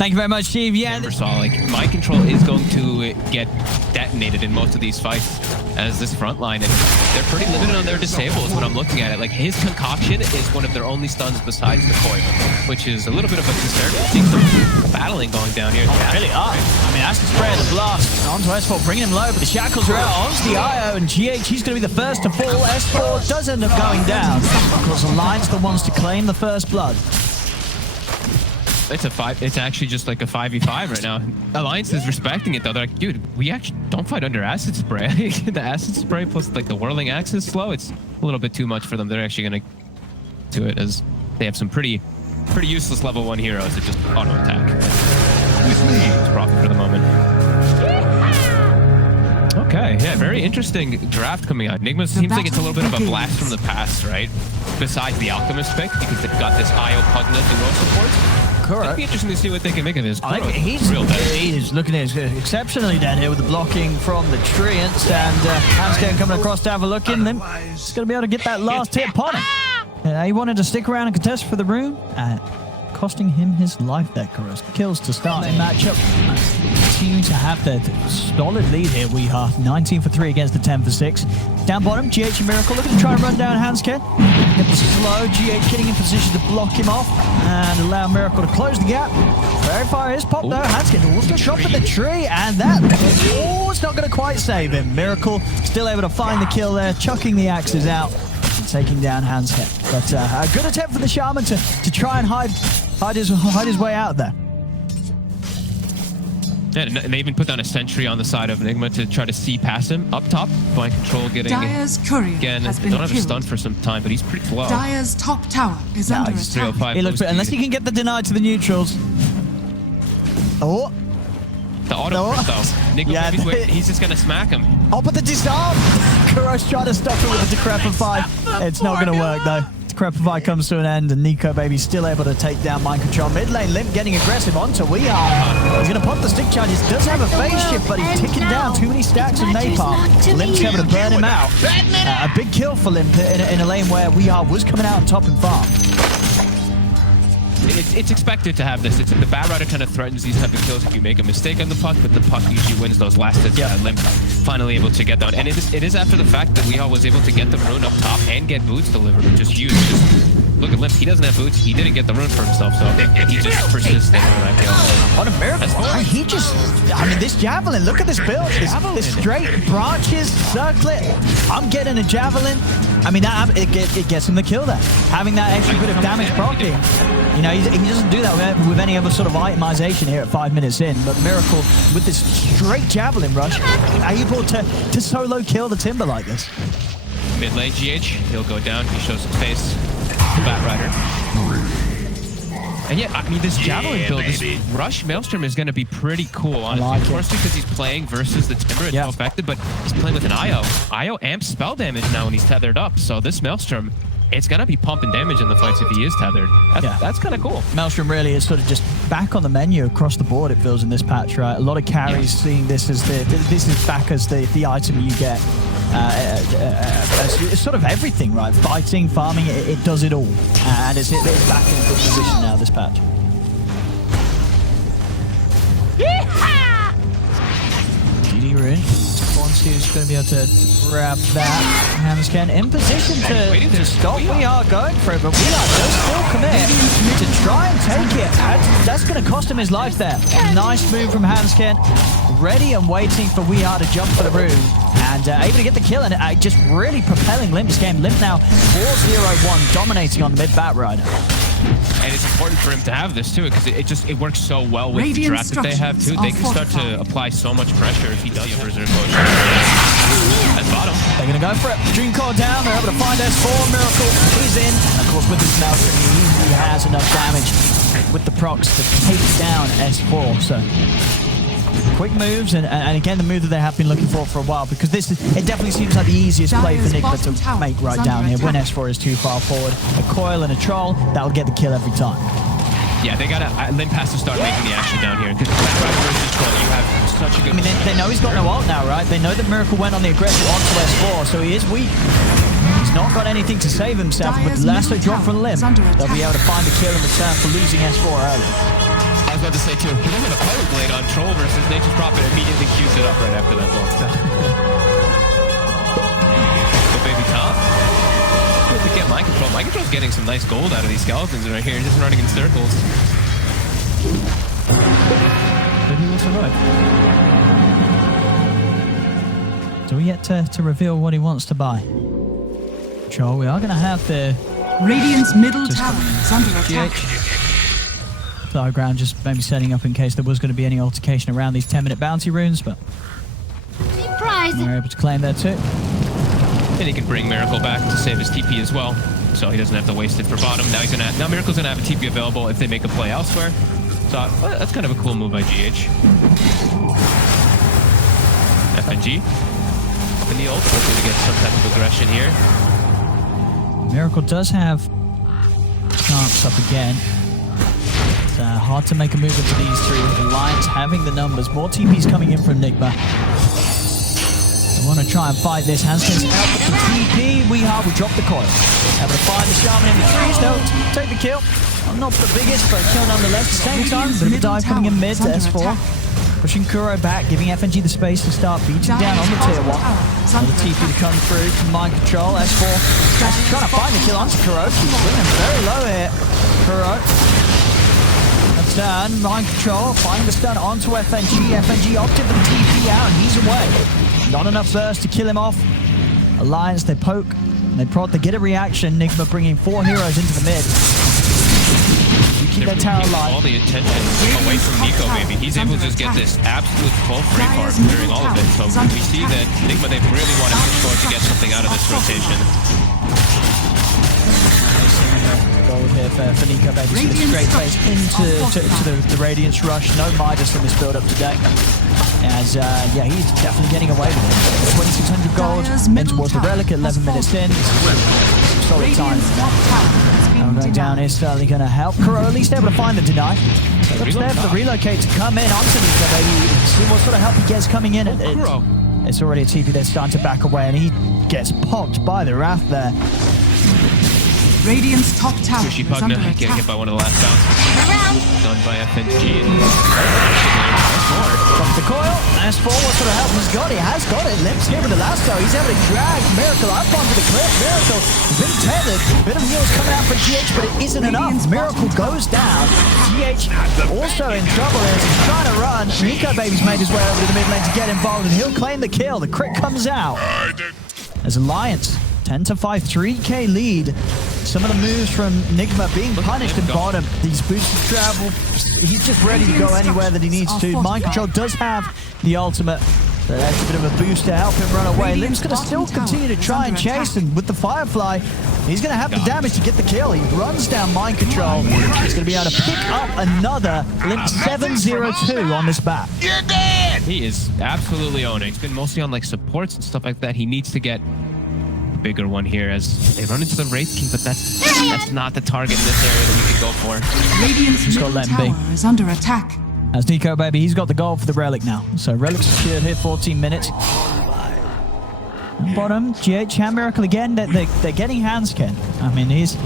Thank you very much, Steve. Yeah, Saw, like, mind control is going to get detonated in most of these fights as this front line, and they're pretty limited on their disables when I'm looking at it. Like, his concoction is one of their only stuns besides the coil, which is a little bit of a concern. We're seeing some battling going down here. Oh, really are. I mean, Acid Spray the blast onto S4, bringing him low, but the shackles are out onto the IO, and GH, he's going to be the first to fall. S4 does end up going down, because Alliance are the ones to claim the first blood. It's actually just like a 5v5 right now. Alliance is respecting it though. They're like, dude, we actually don't fight under Acid Spray. The Acid Spray plus like the whirling axis slow, it's a little bit too much for them. They're actually gonna do it as they have some pretty useless level 1 heroes that just auto attack. With me, it's profit for the moment. Okay, yeah, very interesting draft coming out. Nigma seems like it's a little bit of a blast from the past, right? Besides the Alchemist pick, because they've got this IO Pugna duo support. It'd be interesting to see what they can make of this. He's looking exceptionally dead here with the blocking from the treants, and Hanscan coming across to have a look in them. He's going to be able to get that last hit upon him. He wanted to stick around and contest for the room, costing him his life there, Kuros. Kills to start the matchup. Continue to have that solid lead here. We are 19 for 3 against the 10 for 6. Down bottom, GH and Miracle looking to try and run down Hanscan. Get the slow, GH getting in position to block him off and allow Miracle to close the gap. Very far his pop though. Hanscan also shot at the tree, and that, it's not going to quite save him. Miracle still able to find the kill there, chucking the axes out and taking down Hanscan. But a good attempt for the Shaman to try and hide his way out there. Yeah, and they even put down a sentry on the side of Nigma to try to see past him. Up top, Mind Control getting, again, they don't have a stun for some time, but he's pretty slow. Dire's top tower is under attack. He looks, unless he can get the deny to the neutrals. Oh. The auto though. Nigma, he's just going to smack him. Oh, but the disarm! Kuros trying to stop it with the Decrepify. It's not going to work, though. Decrepify comes to an end, and Nico Baby still able to take down Mind Control. Mid lane, Limp getting aggressive onto Weehaw. He's going to pop the stick charges. Does have a phase shift, but he's ticking down too many stacks of napalm. Limp's able to burn him out. A big kill for Limp in a lane where Weehaw was coming out on top and farm. It's expected to have this. The Bat Rider kind of threatens these type of kills if you make a mistake on the puck, but the puck usually wins those last hits. Limp finally able to get down. And it is after the fact that Weehaw was able to get the rune up top and get boots delivered, which is huge. Just look at Limp. He doesn't have boots. He didn't get the rune for himself, so he just persisted in that kill. What a miracle. I mean, this Javelin, look at this build. This straight branches, circlet. I'm getting a Javelin. I mean, it gets him the kill there. Having that extra bit of damage proccing. You know, he doesn't do that with any other sort of itemization here at 5 minutes in, but Miracle, with this straight Javelin rush, able to solo kill the Timber like this. Mid lane GH, he'll go down, he shows his face. The Bat Rider. And yeah, I mean, this Javelin build, this Rush Maelstrom is going to be pretty cool, honestly. Of course, because he's playing versus the Timber, it's no affected, but he's playing with an IO. IO amps spell damage now when he's tethered up, so this Maelstrom, it's going to be pumping damage in the fights if he is tethered. That's kind of cool. Maelstrom really is sort of just back on the menu across the board, it feels, in this patch, right? A lot of carries seeing this as this is back as the item you get. It's sort of everything, right? Fighting, farming, it does it all. And it's back in a good position now, this patch. DD Rune. Who's going to be able to grab that. Hanscan in position to stop. We are going for it, but we are just still commit to try and take it. That's going to cost him his life there. Nice move from Hanscan. Ready and waiting for Weehaw to jump for the room. And able to get the kill, and just really propelling Limp's game. Limp now 4-0-1, dominating on the mid Bat Rider. And it's important for him to have this too, because it works so well with the draft that they have too. They can start to apply so much pressure if he does have reserve motion. At bottom. They're going to go for it. Dream Core down. They're able to find S4. Miracle. He's in. And of course, with this Maelstrom, he has enough damage with the procs to take down S4. So quick moves, and again, the move that they have been looking for a while, because it definitely seems like the easiest play for Nigma to make right down here. When S4 is too far forward, a coil and a troll, that'll get the kill every time. Yeah, they gotta. Limp has to start making the action down here, because versus troll, you have such a good. I mean, they know he's got no ult now, right? They know that Miracle went on the aggressive onto S4, so he is weak. He's not got anything to save himself, but the lasso drop from Limp, they'll be able to find a kill in return for losing S4 early. I was about to say too, he doesn't have a Pirate Blade on Troll versus Nature's Prophet, immediately queues it up right after that block. So. But baby top. Good to get Mind Control. Mind Control's getting some nice gold out of these skeletons right here, just running in circles. But he will survive. So we yet to reveal what he wants to buy. Sure, we are going to have the Radiant's middle tower is under attack. Flower ground just maybe setting up in case there was going to be any altercation around these 10-minute bounty runes, but Surprise! we're able to claim that too. And he can bring Miracle back to save his TP as well, so he doesn't have to waste it for bottom. Now Miracle's gonna have a TP available if they make a play elsewhere. So that's kind of a cool move by GH. FNG up in the ult, looking to get some type of aggression here. Miracle does have chance up again. It's hard to make a move into these three with Alliance having the numbers. More TPs coming in from Nigma. I want to try and fight this. Hanskin's out with the TP. We drop the coil. Able to find the Shaman in the trees. No, take the kill. Not the biggest, but kill nonetheless. At the same time, bit of a dive coming in mid to S4. Pushing Kuro back, giving FNG the space to start beating down on the tier 1. Another TP to come through from Mind Control. S4 trying to find the kill onto Kuro. He's winning very low here. Kuro. A turn. Mind Control finding the stun onto FNG. FNG opted for the TP out and he's away. Not enough burst to kill him off. Alliance, they poke, they prod, they get a reaction. Nigma bringing 4 heroes into the mid. You keep that tower alive. All the attention away from Nico, baby. He's able to just get this absolute full free farm during all of it. So we see that Nigma, they really want to push forward to get something out of this rotation. Gold here for Nico, baby. So the straight face into the Radiance rush. No Midas from this build up today. As, yeah, he's definitely getting away with it. 2,600 gold, then towards the Relic at 11 minutes in. Solid time. Going down is certainly going to help. Kuro at least able to find the deny. So looks there for the relocate to come in onto Nico, baby. See what sort of help he gets coming in. It's already a TP that's starting to back away, and he gets popped by the Wrath there. Radiant's top tower Squishy is under Pugna getting hit attack. by one of the last bounces. Done by FNG. From the coil, S4, what sort of help he's got? He has got it. Limps here with the last go. He's able to drag Miracle up onto the cliff. Miracle has been tethered. A bit of heals coming out from GH, but it isn't enough. Miracle goes down. GH also in trouble as he's trying to run. Nico baby's made his way over to the mid lane to get involved, and he'll claim the kill. The crit comes out. As Alliance 10-5, 3k lead. Some of the moves from Nigma being punished in bottom. These boosted travel. He's just ready to go anywhere that he needs to. Mind Control does have the ultimate. So that's a bit of a boost to help him run away. Limp's going to still continue to try and chase him with the Firefly. He's going to have the damage to get the kill. He runs down Mind Control. He's going to be able to pick up another Limp 7-0-2 on this back. You're dead! He is absolutely owning. He's been mostly on like supports and stuff like that. He needs to get bigger one here as they run into the Wraith King, but that's not the target in this area that you can go for. Radiant's middle tower is under attack. As Nico, baby, he's got the goal for the Relic now. So Relic secured here, 14 minutes. Bottom, GH, Hand Miracle again. They're getting Hanskin. I mean, he's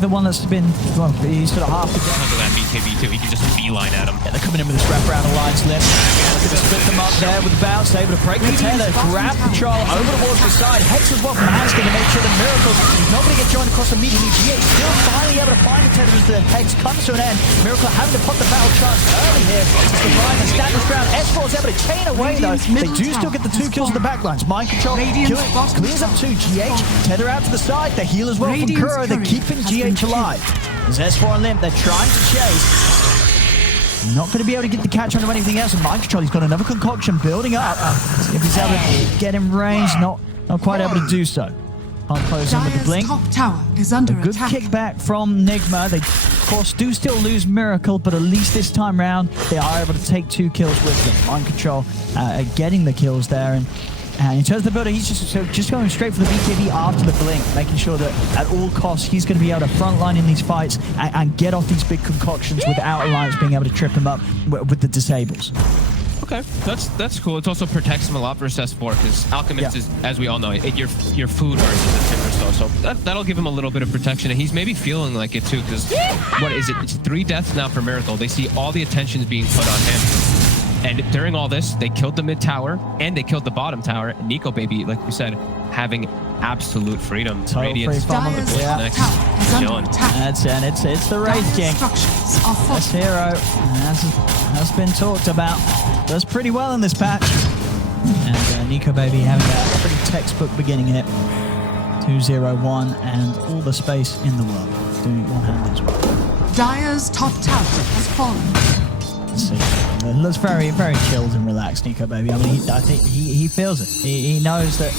the one that's been, well, he's sort of half the Because of that BKB too, he can just beeline at him. Yeah, they're coming in with this wraparound Alliance Limp. Looking to split them up there with the bounce, able to break the tether, grab control over towards the side. Hex as well from Hanskin to make sure that Miracle is not going to get joined across immediately. GH still finally able to find the tether as the Hex comes to an end. Miracle having to pop the battle chance early here to survive and stand his ground. S4 is able to chain away though. They do still get the 2 kills on the backlines. Mind Control clears up 2. GH tether out to the side. They heal as well from Kuro. They're keeping GH alive. As S4 and Limp, they're trying to chase. Not going to be able to get the catch onto anything else. And Mind Control, he's got another concoction building up. See if he's able to get in range. Not quite able to do so. Can't close in with the blink. Top tower is under A good attack. kickback from Nigma. They, of course, do still lose Miracle, but at least this time round, they are able to take 2 kills with them. Mind Control getting the kills there. And in terms of the builder, he's just going straight for the BKB after the blink, making sure that at all costs he's going to be able to frontline in these fights and get off these big concoctions without Alliance being able to trip him up with the disables. Okay, that's cool. It also protects him a lot versus S4 because Alchemist is, as we all know, your food versus a Timber Saw. So that'll give him a little bit of protection, and he's maybe feeling like it too. Because what is it? It's 3 deaths now for Miracle. They see all the attention being put on him, and during all this, they killed the mid tower and they killed the bottom tower. And Nico Baby, like we said, having absolute freedom. Radiance Dyer's top next, tower is under chilling. attack. That's and it's the Wraith King. Structures are This fortified. hero has been talked about. Does pretty well in this patch. And Nico Baby having a pretty textbook beginning here. 2-0-1 and all the space in the world. Doing it one-handed as well. Dyer's top tower has fallen. Let's see. It looks very, very chilled and relaxed, Nico Baby. I mean, I think he feels it. He knows that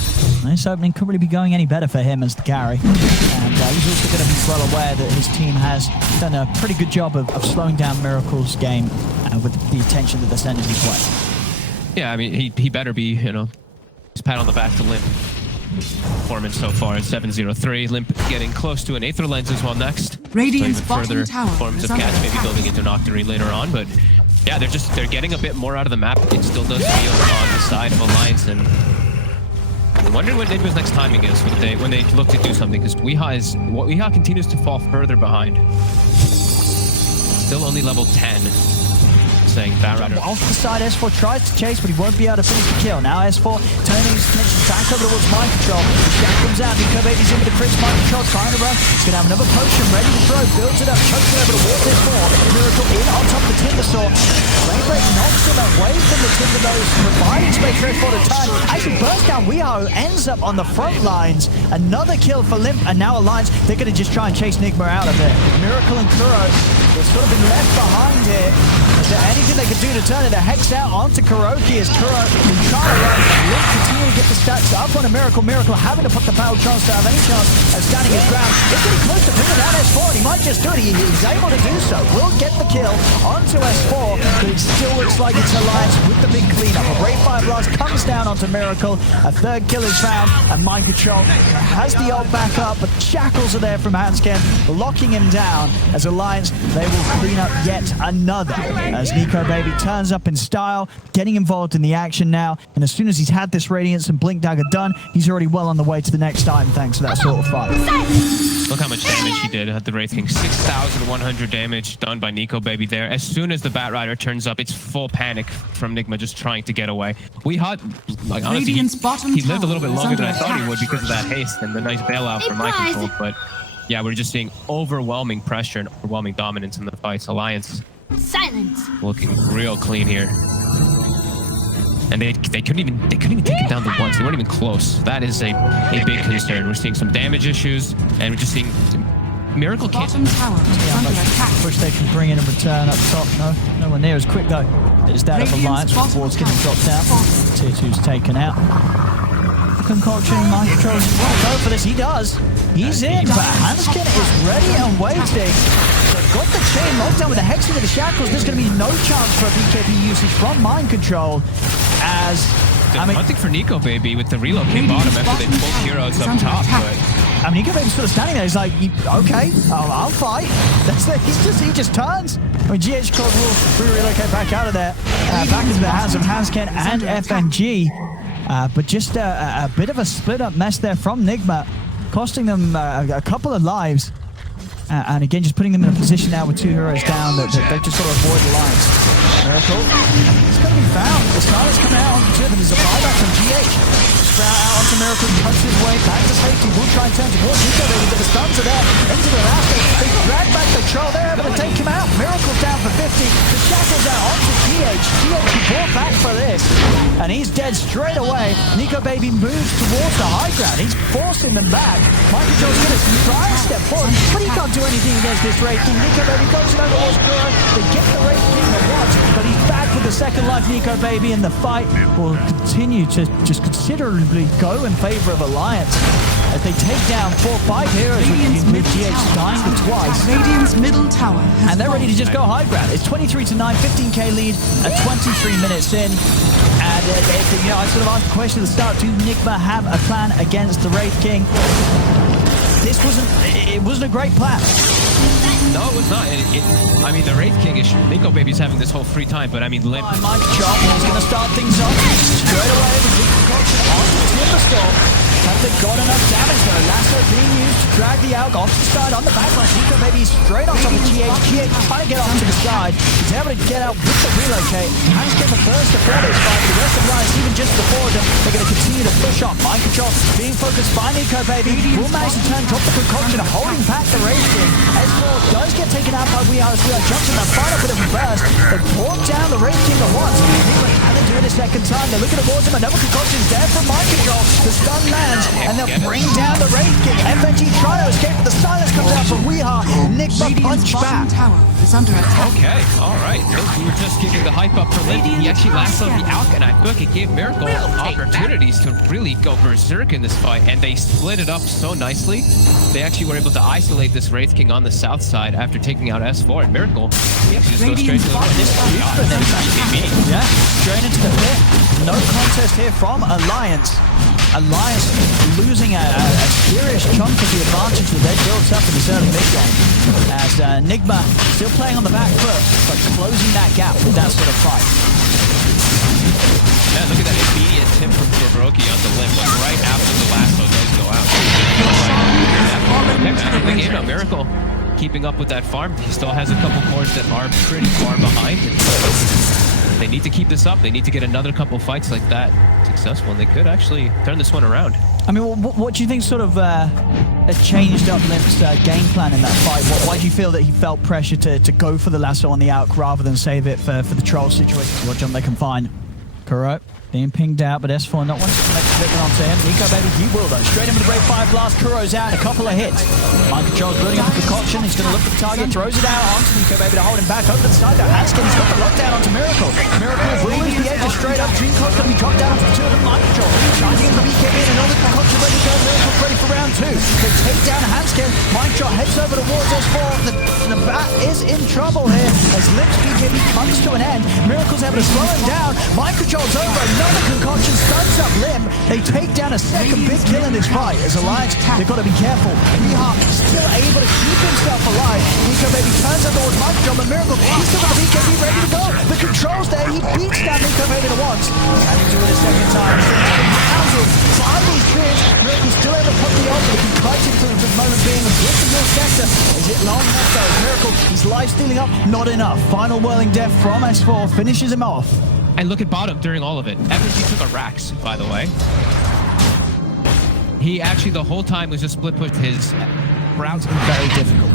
this opening couldn't really be going any better for him as the carry. And he's also going to be well aware that his team has done a pretty good job of slowing down Miracle's game with the attention that they're sending his way. Yeah, I mean, he better be, his pat on the back to Limp. Performance so far is 7-0-3. Limp getting close to an Aether Lens as well next. Radiant's So even bottom further tower performance is of under Cats, maybe attack. building into an Octarine later on, but yeah, they're getting a bit more out of the map. It still does feel on the side of Alliance, and I'm wondering what Nigma's next timing is when they look to do something, because Weehaw continues to fall further behind. Still only level 10. Saying Batrider. Off the side, S4 tries to chase, but he won't be able to finish the kill. Now S4 turning his attention back over towards Mind Control. The Shack comes out, Nico Baby's in with the Chris Mind Control, trying to run. He's going to have another potion ready to throw, builds it up, chokes it over towards S4. Miracle in on top of the Timber Saw. Flame Break knocks him away from the Timber Nose, providing space for S4 to turn. Actually bursts down Weehaw, who ends up on the front lines. Another kill for Limp, and now Alliance, they're going to just try and chase Nigma out of it. Miracle and Kuro have sort of been left behind here. Is there anything they could do to turn it? A Hex out onto Kuroki as Kuro can try to run. Limp continue to get the stacks up on a Miracle. Miracle having to put the battle chance to have any chance of standing his ground. It's getting close to bringing down S4, and he might just do it. He's able to do so. Will get the kill onto S4, but it still looks like it's Alliance with the big cleanup. A Brave Fire Blast comes down onto Miracle. A third kill is found, and Mind Control has the ult back up, but shackles are there from Hanskin, locking him down as Alliance, they will clean up yet another. As Nico Baby turns up in style, getting involved in the action now, and as soon as he's had this Radiance and Blink Dagger done, he's already well on the way to the next item thanks to that sort of fight. Look how much damage he did at the Wraith King. 6,100 damage done by Nico Baby there. As soon as the Batrider turns up, it's full panic from Nigma just trying to get away. Like, honestly, he lived a little bit longer than I thought he would because of that haste and the nice bailout from Mind Control, but yeah, we're just seeing overwhelming pressure and overwhelming dominance in the fights. Alliance Silence. looking real clean here. And they couldn't even take him down the once. They weren't even close. That is a big concern. We're seeing some damage issues, and we're just seeing Miracle can't. Bottom tower is under attack. Push they can bring in and return up top. No, nowhere near as quick though. It's that of Alliance with Ward's getting dropped out. Tier 2's taken out. Concoction, Mind Control won't go for this. He does. He's in, but Hanskin is ready and waiting. Got the chain locked down with the Hex into the shackles. There's going to be no chance for a BKB usage from Mind Control as... hunting for Nico Baby with the relocate bottom after they pulled heroes up top, but... I mean, Nico Baby's sort of standing there. He's like, okay, I'll fight. That's it. He just turns. I mean, GH Code will relocate back out of there. Back into the hands of Hanskin and FNG. But just a bit of a split-up mess there from Nigma, costing them a couple of lives. And again, just putting them in a position now with 2 heroes down that they just sort of avoid the lines. Miracle. It's going to be found. The silence coming out on the 2 of them. There's a buyback from GH. Sprout out onto Miracle, cuts his way back to safety. Will try and turn towards Nico Baby, but the stuns are there. Into the last. They drag back the troll. They're able to take him out. Miracle's down for 50. The shackles out onto GH. GH brought back for this. And he's dead straight away. Nico Baby moves towards the high ground. He's forcing them back. Mind Control's going to try and step forward, but he can't do anything against this Wraith King. Nico Baby goes in over towards Kuro. They get the Wraith King at once, but he's back with the second life. Nico Baby, and the fight will continue to just considerably go in favor of Alliance as they take down 4-5 heroes with GH dying to twice. Radiant's middle tower has And they're ready to just go high ground. It's 23-9, 15k lead at 23 minutes in. And I sort of asked the question at the start, do Nigma have a plan against the Wraith King? It wasn't a great plan. No, it was not. I mean, the Wraith King is... Nico Baby's having this whole free time, but I mean, Limp... Mike Chop is going to start things off straight away. The big concoction on the Timberstorm. Have they got enough damage though? Lasso being used to drag the Alk off the side on the backline. Nico Baby straight on top of GH. GH trying to get off to the side. He's able to get out with the relocate. Hands get the first to fall this fight. The rest of the lines, even just before them, they're going to continue to push on. Mind control being focused by Nico Baby. Will manage to turn, drop the concoction, holding back the Wraith King. S4 does get taken out by We Are as We Are. Jumps in that final bit of burst. They brought down the Wraith King at once. And they do it a second time. They're looking towards him. Another concoction's there from Mind Control. The stun lands, and they'll bring down the Wraith King. FNG trying to escape, but the silence comes out from Weeha. Nigma punch bottom back. tower is under attack. Okay, all right. We were just giving the hype up for Limp. He actually lassoed the Alk, and I feel like it gave Miracle opportunities to really go berserk in this fight, and they split it up so nicely. They actually were able to isolate this Wraith King on the south side after taking out S4 and Miracle. He actually just goes straight to the Yeah, straight into the pit. No contest here from Alliance. Alliance losing a serious chunk of the advantage that they built up in this early mid-game. As Nigma still playing on the back foot, but closing that gap with that sort of fight. Man, look at that immediate tip from Todoroki on the Limp, like right after the lasso does go out. Okay, the game now, Miracle keeping up with that farm. He still has a couple cores that are pretty far behind. They need to keep this up. They need to get another couple fights like that successful, and they could actually turn this one around. I mean, what do you think sort of has changed up Limp's game plan in that fight? Why do you feel that he felt pressure to go for the lasso on the Alk rather than save it for the troll situation? What jump they can find? Correct. Being pinged out, but S4 not wanting to make a commitment onto him. Nico Baby, he will though. Straight in with the Brave Fire Blast. Kuro's out, a couple of hits. Mind control's building up the concoction. He's going to look for the target, throws it out onto Nico Baby to hold him back. Over the side though. Hanskin, he's got the lockdown onto Miracle. Miracle will lose the edge straight up. Dreamcore's going to be dropped down onto the two of them. Mind control. Trying to get the BKB in, and all the concoction ready to go. Miracle ready for round two. They take down Hanskin. Mind control heads over towards S4. The bat is in trouble here as Limp's BKB comes to an end. Miracle's able to slow him down. Mind control's over. Another concoction stuns up Limp. They take down a second big kill in this fight. As Alliance, they've got to be careful. Mihawk still able to keep himself alive. Nico Baby turns up towards Mind Control, but Miracle, he's still got the BKB ready to go. The control's there. He beats down Nico Baby to once. And he do it a second time. By these trees, Miracle's still able to put the ult, but he can kite him through the moment being a blitz in your sector. Is it long enough though? Miracle, he's life stealing up. Not enough. Final whirling death from S4 finishes him off. And look at bottom during all of it. FNG took a Rax, by the way. He actually the whole time was just split pushed his routes. Very difficult.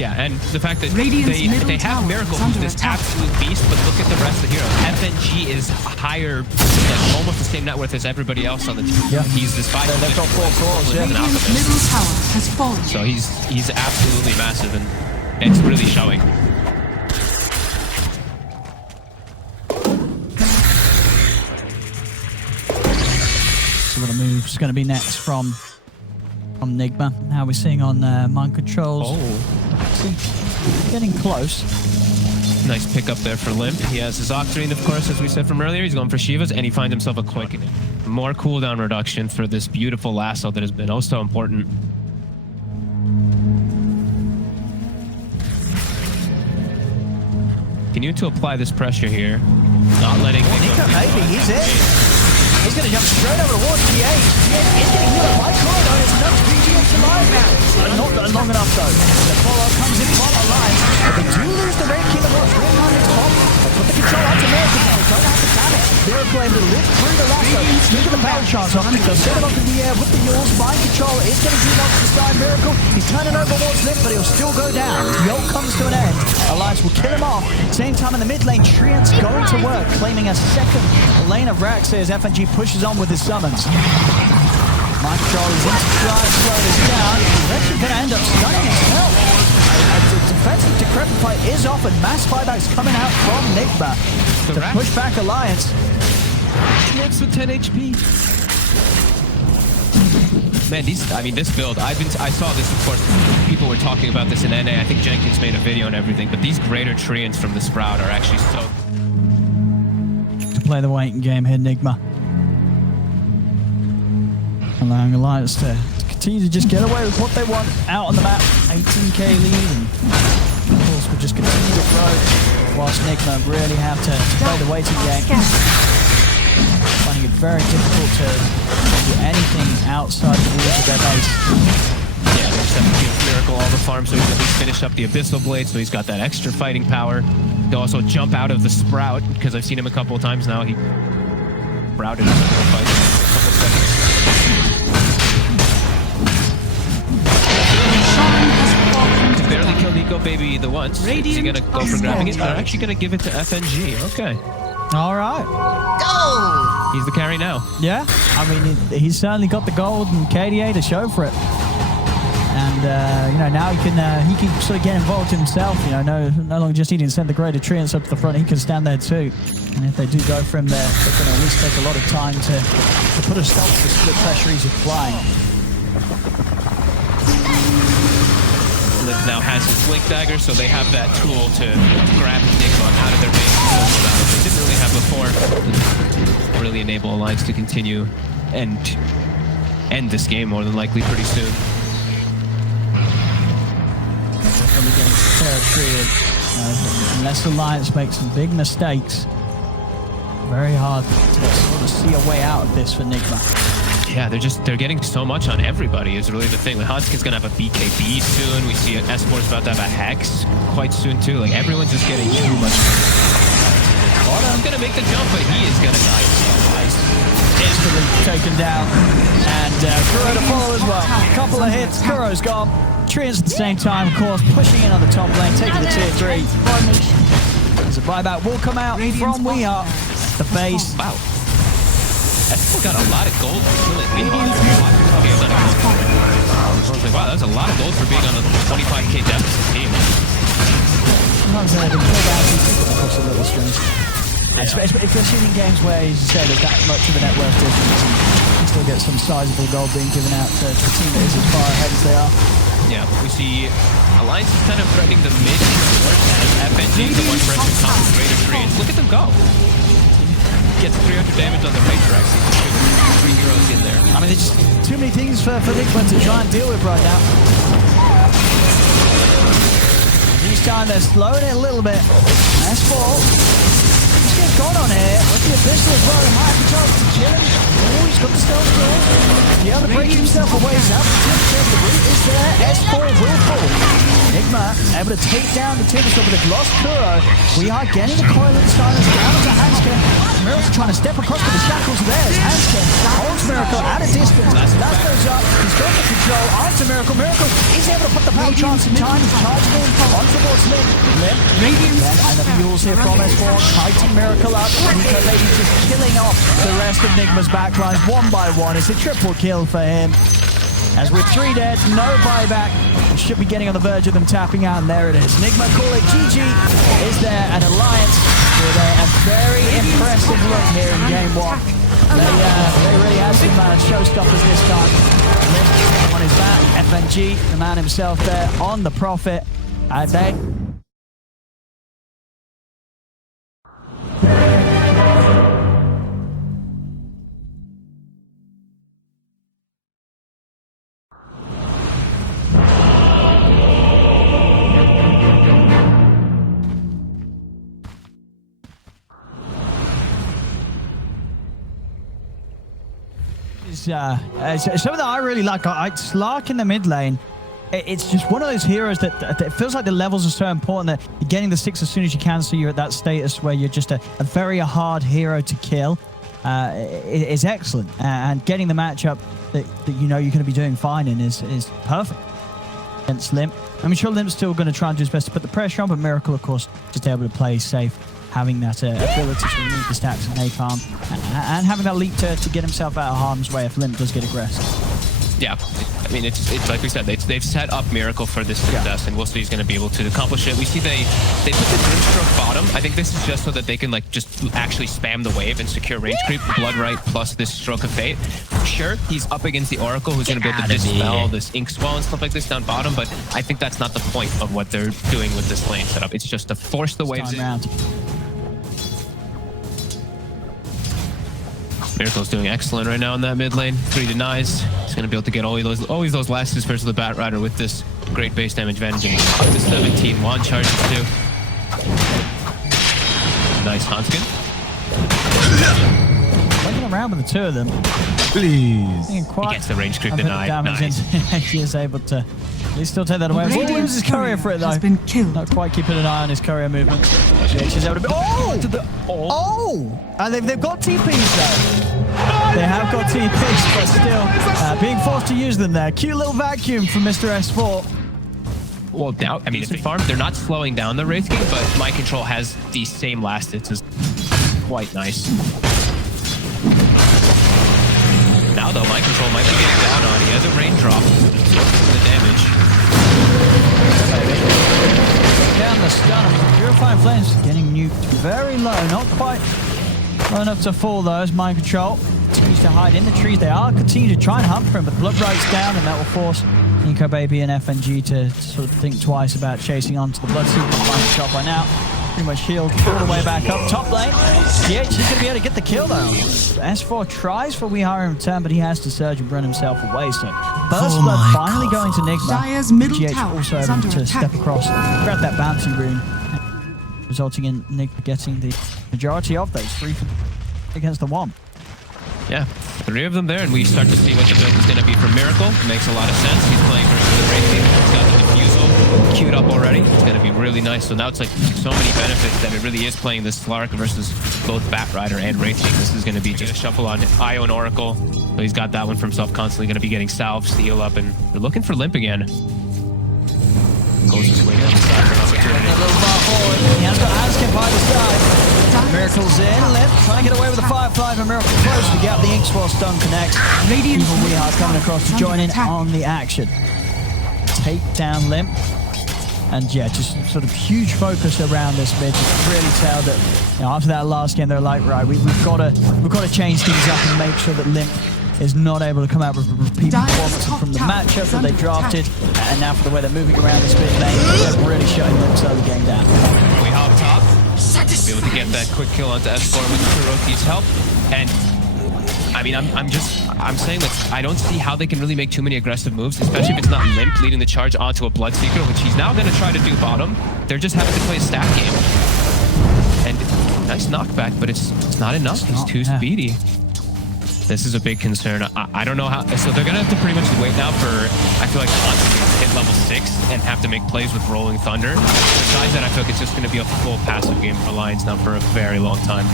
Yeah, and the fact that they have Miracle, who's this absolute beast, but look at the rest of the heroes. FNG is higher, like almost the same net worth as everybody else on the team. Yeah. He's this 5. They've got 4 cores, yeah. Radiant's middle tower has fallen. So he's absolutely massive, and it's really showing. What the move's going to be next from Nigma. How we're seeing on mind controls. Oh, getting close. Nice pick up there for Limp. He has his Octarine, of course, as we said from earlier. He's going for Shivas, and he finds himself a Quickening. More cooldown reduction for this beautiful lasso that has been oh so important. Continue to apply this pressure here. Not letting Nico Baby, he's in. He's going to jump straight over towards GH. GH is getting hit by Corridor. It's enough to be GH alive now. Not long enough though. The follow-up comes in from Alliance, but they do lose the Red King of Watch. Reincarnate's top. They put the control out to Miracle. They don't have to damage. Miracle able to lift through the lasso. Look at the power chance off. They'll set him up in the air with the Yules. Mind control is going to zoom up to the side. Miracle. He's turning over towards Limp, but he'll still go down. The ult comes to an end. Alliance will kill him off. Same time in the mid lane, Treant's going to work, claiming a second lane of Rax as FNG pushes on with his summons. Mind control is in to try and slow this down. He's actually going to end up stunning himself. A defensive decrepit fight is offered. Mass buybacks coming out from Nigma to push back Alliance. Lives with 10 HP. Man, this build, I saw this, of course, people were talking about this in NA. I think Jenkins made a video and everything, but these greater Treants from the Sprout are actually so... To play the waiting game here, Nigma. Allowing Alliance to continue to just get away with what they want out on the map. 18k lead. And will just continue to grow, whilst Nigma really have to play the waiting game. Finding it very difficult to do anything outside the walls of their base. Yeah, they just have to give Miracle all the farm so he can at least finish up the Abyssal Blade, so he's got that extra fighting power. He'll also jump out of the Sprout, because I've seen him a couple of times now. He sprouted out of the fight for a couple seconds. Can barely kill Nico Baby the once. Is he going to go for grabbing it? They're actually going to give it to FNG. Okay. All right. Go! He's the carry now. Yeah, I mean, he's certainly got the gold and KDA to show for it. And, you know, now he can sort of get involved himself, you know, no longer just needing to send the greater treants up to the front, he can stand there too. And if they do go for him there, they're going to at least take a lot of time to put a stop to the split pressure he's applying. Liv now has his Blink Dagger, so they have that tool to grab Nigma out of their base. They didn't really have before. Really enable Alliance to continue and end this game more than likely pretty soon. Definitely getting territory. Unless Alliance makes some big mistakes, very hard to sort of see a way out of this for Nigma. Yeah, they're getting so much on everybody is really the thing. Like, Hanskin's gonna have a BKB soon. We see Esport's about to have a Hex quite soon too. Like, everyone's just getting too much. Auto's gonna make the jump, but he is gonna die. Instantly taken down. And Kuro to follow as well. Couple of hits, Kuro's gone. Treants at the same time, of course, pushing in on the top lane, taking the tier 3. There's a buyback will come out from We Are, the base. Wow. Espo got a lot of gold for killing me. Okay, not a gold. I was like, wow, that was a lot of gold for being on a 25k deficit team. Sometimes they can play down to a little strange. Especially in games where, as you say, there's that much of a net worth difference, and you still get some sizable gold being given out to the team that is as far ahead as they are. Yeah, we see Alliance is kind of threatening the mid and FNG is the one pressing top of greater treants. Look at them go. Gets 300 damage on the Ranger, actually. 3 heroes in there. I mean, there's just too many things for Nigma to try and deal with right now. These time they're slowing it a little bit. Nice fall. He's getting gone on here. With the Abyssal as well, he might have the chance to kill him. Oh, he's got the stealth kills. Yeah, to break himself away. He's out the tip. The root is there. S4 will fall. Nigma able to take down the Timbersaw, but they've lost Kuro. We are getting the coil and silence down to Hanskin. Miracle trying to step across to the shackles there. Hanskin holds Miracle at a distance. That goes up. He's got the control onto Miracle. Miracle is able to put the power chance in time. He's charging in onto towards Lim. And the mules here from S4. Kiting Miracle up. Nico Baby just killing off the rest of Nigma's backlines one by one. It's a triple kill for him. As with 3 dead, no buyback. We should be getting on the verge of them tapping out, and there it is. Nigma call it GG is there, and Alliance with a very impressive look here in game 1. They really have some showstoppers this time. Limp on his back, FNG, the man himself there on the Prophet. They... something that I really like. Slark in the mid lane. It's just one of those heroes that it feels like the levels are so important that you're getting the 6 as soon as you can, so you're at that status where you're just a very hard hero to kill. Is excellent, and getting the matchup that you know you're going to be doing fine in is perfect against Limp. I mean, sure, Limp's still going to try and do his best to put the pressure on, but Miracle, of course, just able to play safe, having that ability to remove the stacks of napalm, and having that leap to get himself out of harm's way if Limp does get aggressive. Yeah, I mean, it's like we said, they've set up Miracle for this success, and we'll see he's going to be able to accomplish it. We see they put the Grimstroke bottom. I think this is just so that they can like just actually spam the wave and secure range creep, Bloodright plus this Stroke of Fate. Sure, he's up against the Oracle, who's going to be able to dispel this Ink Swell and stuff like this down bottom, but I think that's not the point of what they're doing with this lane setup. It's just to force the waves in. Miracle's doing excellent right now in that mid lane. 3 denies. He's going to be able to get always those last two spares of the Bat Rider with this great base damage advantage. And the 17 wand charges too. Nice Hanskin. Playing around with the two of them. Please. He gets the range creep a bit of denied. damage Nice. in. He is able to at least still take that away. He loses his courier for it though. Has been killed. Not quite keeping an eye on his courier movement. She's able to be. Oh! And they've got TPs though. They have got TPs, but still being forced to use them there. Cute little vacuum from Mr. S4. Well, now, I mean, if they farm, they're not slowing down the Wraith King, but Mind Control has the same last hits as quite nice. Now, though, Mind Control might be getting down on. He has a raindrop. The damage. Down the stun. Purifying Flames getting nuked very low. Not quite low enough to fall, though, as Mind Control continues to hide in the trees. They are continuing to try and hunt for him, but the blood rate's down, and that will force Nico Baby and FNG to sort of think twice about chasing onto the blood seeker. Mind Control by now. Pretty much healed all the way back up top lane. Yeah, he's going to be able to get the kill though. S4 tries for Weehara in return, but he has to surge and run himself away. So first blood finally going to Nigma. Dire's middle GH tower also is able under to attack. step across, grab that bounty rune, resulting in Nigma getting the majority of those 3 against the 1. Yeah, 3 of them there, and we start to see what the build is going to be for Miracle. Makes a lot of sense. He's playing versus the Wraith King. He's got the defusal queued up already. It's going to be really nice. So now it's like so many benefits that it really is playing this Slark versus both Batrider and Wraith King. This is going to be just a shuffle on Io and Oracle. So he's got that one for himself, constantly going to be getting salves to heal up, and they're looking for Limp again. Goes to swing on the side for an opportunity. A little far forward. He has got Hanskin by the side. Miracle's in. Limp trying to get away with the Firefly, but Miracle close to get the Ink Swirl stun connects. Radiant Even we are coming across to join in attack. on the action. Take down Limp. And yeah, just sort of huge focus around this mid. Just really tell that, you know, after that last game, they're like, right, we've got to change things up and make sure that Limp is not able to come out with a repeat performance from the matchup that they drafted. And now for the way they're moving around this mid lane, they're really shutting Limp slow the game down. We hop top. Be able to get that quick kill onto S4 with Kuroki's help. And I mean, I'm saying that I don't see how they can really make too many aggressive moves, especially if it's not Limp leading the charge onto a Bloodseeker, which he's now going to try to do bottom. They're just having to play a stack game. And nice knockback, but it's not enough. He's too speedy. This is a big concern. I don't know how. So they're going to have to pretty much wait now for, I feel like, constantly hit level 6 and have to make plays with Rolling Thunder. Besides that, I feel like it's just going to be a full passive game for Alliance now for a very long time.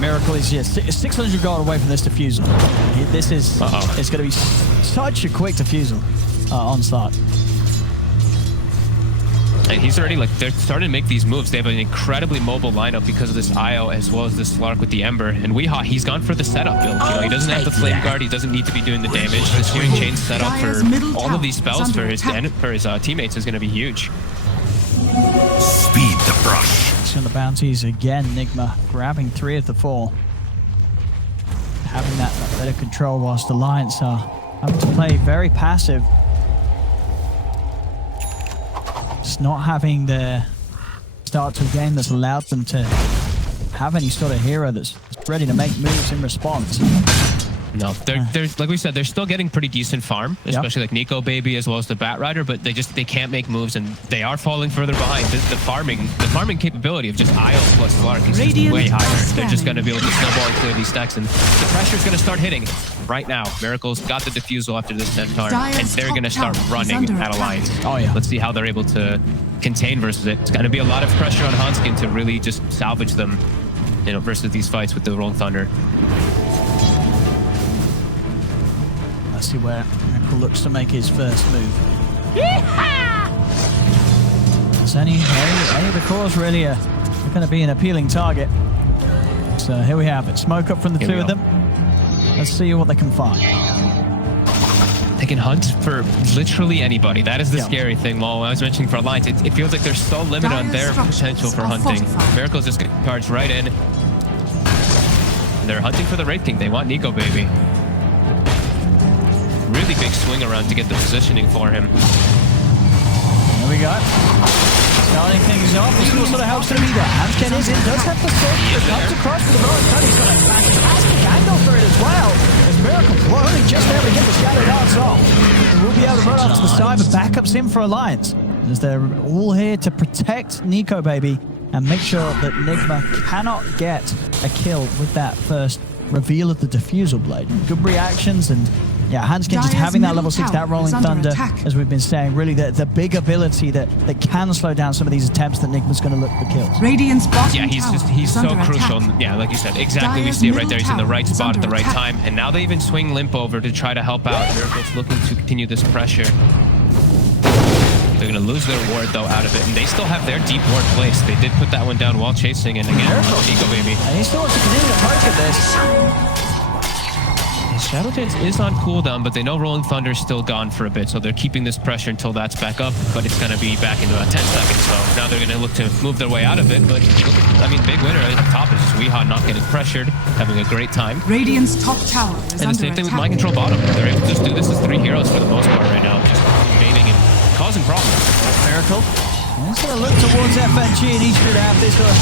Miracle is 600 gold away from this defusal. This is it's going to be such a quick defusal onslaught. And he's already, like, they're starting to make these moves. They have an incredibly mobile lineup because of this Io as well as this Slark with the Ember. And Weehaw, he's gone for the setup build. You know, he doesn't have the Flame Guard. He doesn't need to be doing the damage. The Searing Chain setup for all of these spells for his teammates is going to be huge. Speed the brush. On the bounties again, Nigma grabbing 3 of the 4. Having that better control whilst Alliance are having to play very passive. Just not having the start to a game that's allowed them to have any sort of hero that's ready to make moves in response. No, they're like we said, they're still getting pretty decent farm, especially like Nico Baby as well as the Batrider, but they can't make moves and they are falling further behind. The farming capability of just IO plus Slark is just way higher. They're just going to be able to snowball and clear these stacks, and the pressure's going to start hitting right now. Miracle's got the defusal after this Centaur, and they're going to start running at Alliance. Oh yeah. Let's see how they're able to contain versus it. It's going to be a lot of pressure on Hanskin to really just salvage them, you know, versus these fights with the Rolling Thunder. Let's see where Miracle looks to make his first move. Is any of the cores really going to be an appealing target? So here we have it. Smoke up from the 2 of them. Let's see what they can find. They can hunt for literally anybody. That is the scary thing. While I was mentioning for Alliance, it feels like they're so limited on their potential for hunting. Miracle's just going to charge right in. And they're hunting for the Wraith King. They want Nico Baby. Really big swing around to get the positioning for him. There we go. Starting things off. We'll see what sort of help's going to be there. Hansken is in, does have the stick, but comes across with the Rowan Cut. He's got a fantastic angle for it as well. As Miracle only just able to get the Shadow Dance off. And we'll be able to run off to the side, but backups in for Alliance. As they're all here to protect Nico, baby, and make sure that Nigma cannot get a kill with that first reveal of the Diffusal Blade. Good reactions, and yeah, Hansken just having that level 6, that Rolling Thunder, as we've been saying, really the big ability that can slow down some of these attempts that Nigma's going to look for kills. Radiant's bottom Yeah, he's so crucial. Yeah, like you said, exactly. We see it right there. He's in the right spot at the right time. And now they even swing Limp over to try to help out. Miracle's looking to continue this pressure. They're going to lose their ward, though, out of it. And they still have their deep ward placed. They did put that one down while chasing. And again, Nico, baby. And he still wants to continue to poke at this. Shadow Dance is on cooldown, but they know Rolling Thunder is still gone for a bit, so they're keeping this pressure until that's back up, but it's going to be back into about 10 seconds, so now they're going to look to move their way out of it, but look at, I mean, big winner at the top is just Weehaw not getting pressured, having a great time. Radiant's top tower is and the same thing with Mind Control bottom. They're able to just do this as 3 heroes for the most part right now, just invading and causing problems. Miracle. He's going to look towards FNG, and he should have this one.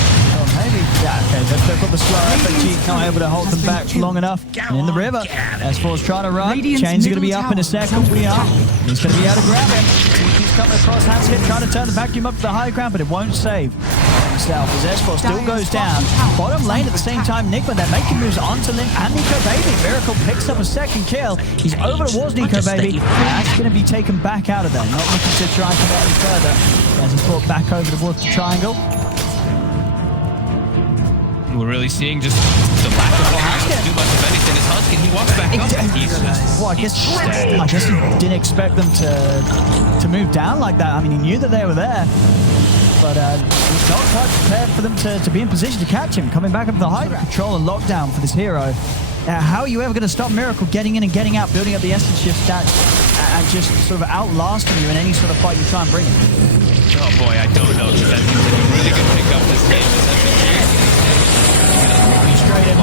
Maybe. Yeah, okay, they've got the slow. FNG not able to hold them back long enough. And in the river, S4's trying to run. Chains are going to be up in a second. We are. He's going to be able to grab him. He's coming across Hansken, trying to turn the vacuum up to the high ground, but it won't save himself as S4 still goes down. Bottom lane at the same time, Nigma, they're making moves onto Limp and Nico Baby. Miracle picks up a second kill. He's over towards Nico Baby. That's going to be taken back out of there. Not looking to try and come any further as he's brought back over towards the triangle. We're really seeing just the lack of Hansken do much of anything. As Hansken, he walks back up. Well, I guess he didn't expect them to move down like that. I mean, he knew that they were there, but he's not quite prepared for them to be in position to catch him. Coming back up to the high ground. Control and lockdown for this hero. How are you ever going to stop Miracle getting in and getting out, building up the essence shift stats, and just sort of outlasting you in any sort of fight you try and bring him? Oh boy, I don't know. That's a really good pick up this game. Straight in.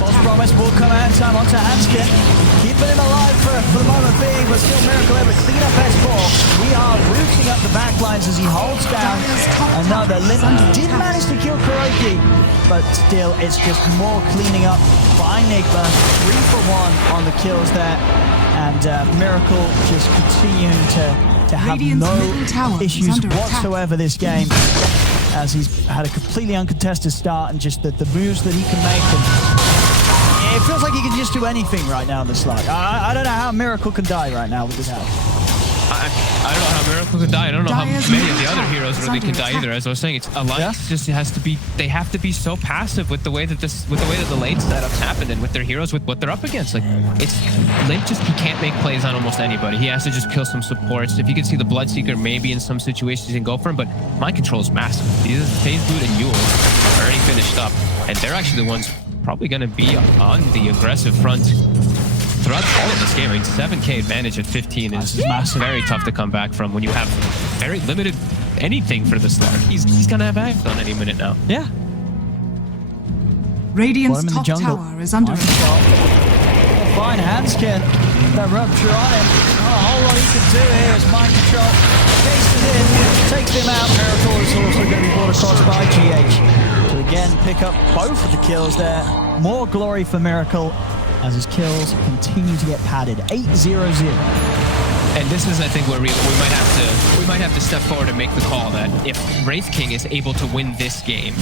False promise will come out in time onto Hansken. Keeping him alive for the moment being, but still Miracle able to clean up S4. We are rooting up the backlines as he holds down another. Limp did manage to kill Kuroki, but still it's just more cleaning up by Nigma. 3 for 1 on the kills there, and Miracle just continuing to have no issues whatsoever this game, as he's had a completely uncontested start and just the moves that he can make. And it feels like he can just do anything right now in the Slark. I don't know how Miracle can die right now with this help. I don't know how Miracle can die. I don't know how many of the other heroes really can die either. As I was saying, it's Alliance just has to be. They have to be so passive with the way that the lane setups happen and with their heroes, with what they're up against. Like Limp he can't make plays on almost anybody. He has to just kill some supports. If you can see the Bloodseeker, maybe in some situations he can go for him, but Mind Control is massive. These Phase Boot and Yule are already finished up, and they're actually the ones probably going to be on the aggressive front throughout all of this game. I mean, 7k advantage at 15 is massive. Very tough to come back from when you have very limited anything for the Slark. He's going to have act on any minute now. Yeah. Radiant's top tower is under attack. Fine Hansken. That rupture on him. Not a whole lot he can do here as Mind Control takes it in, takes him out. Miracle is also going to be brought across by GH to again pick up both of the kills there. More glory for Miracle as his kills continue to get padded. 8-0-0. And this is, I think, where we might have to step forward and make the call that if Wraith King is able to win this game.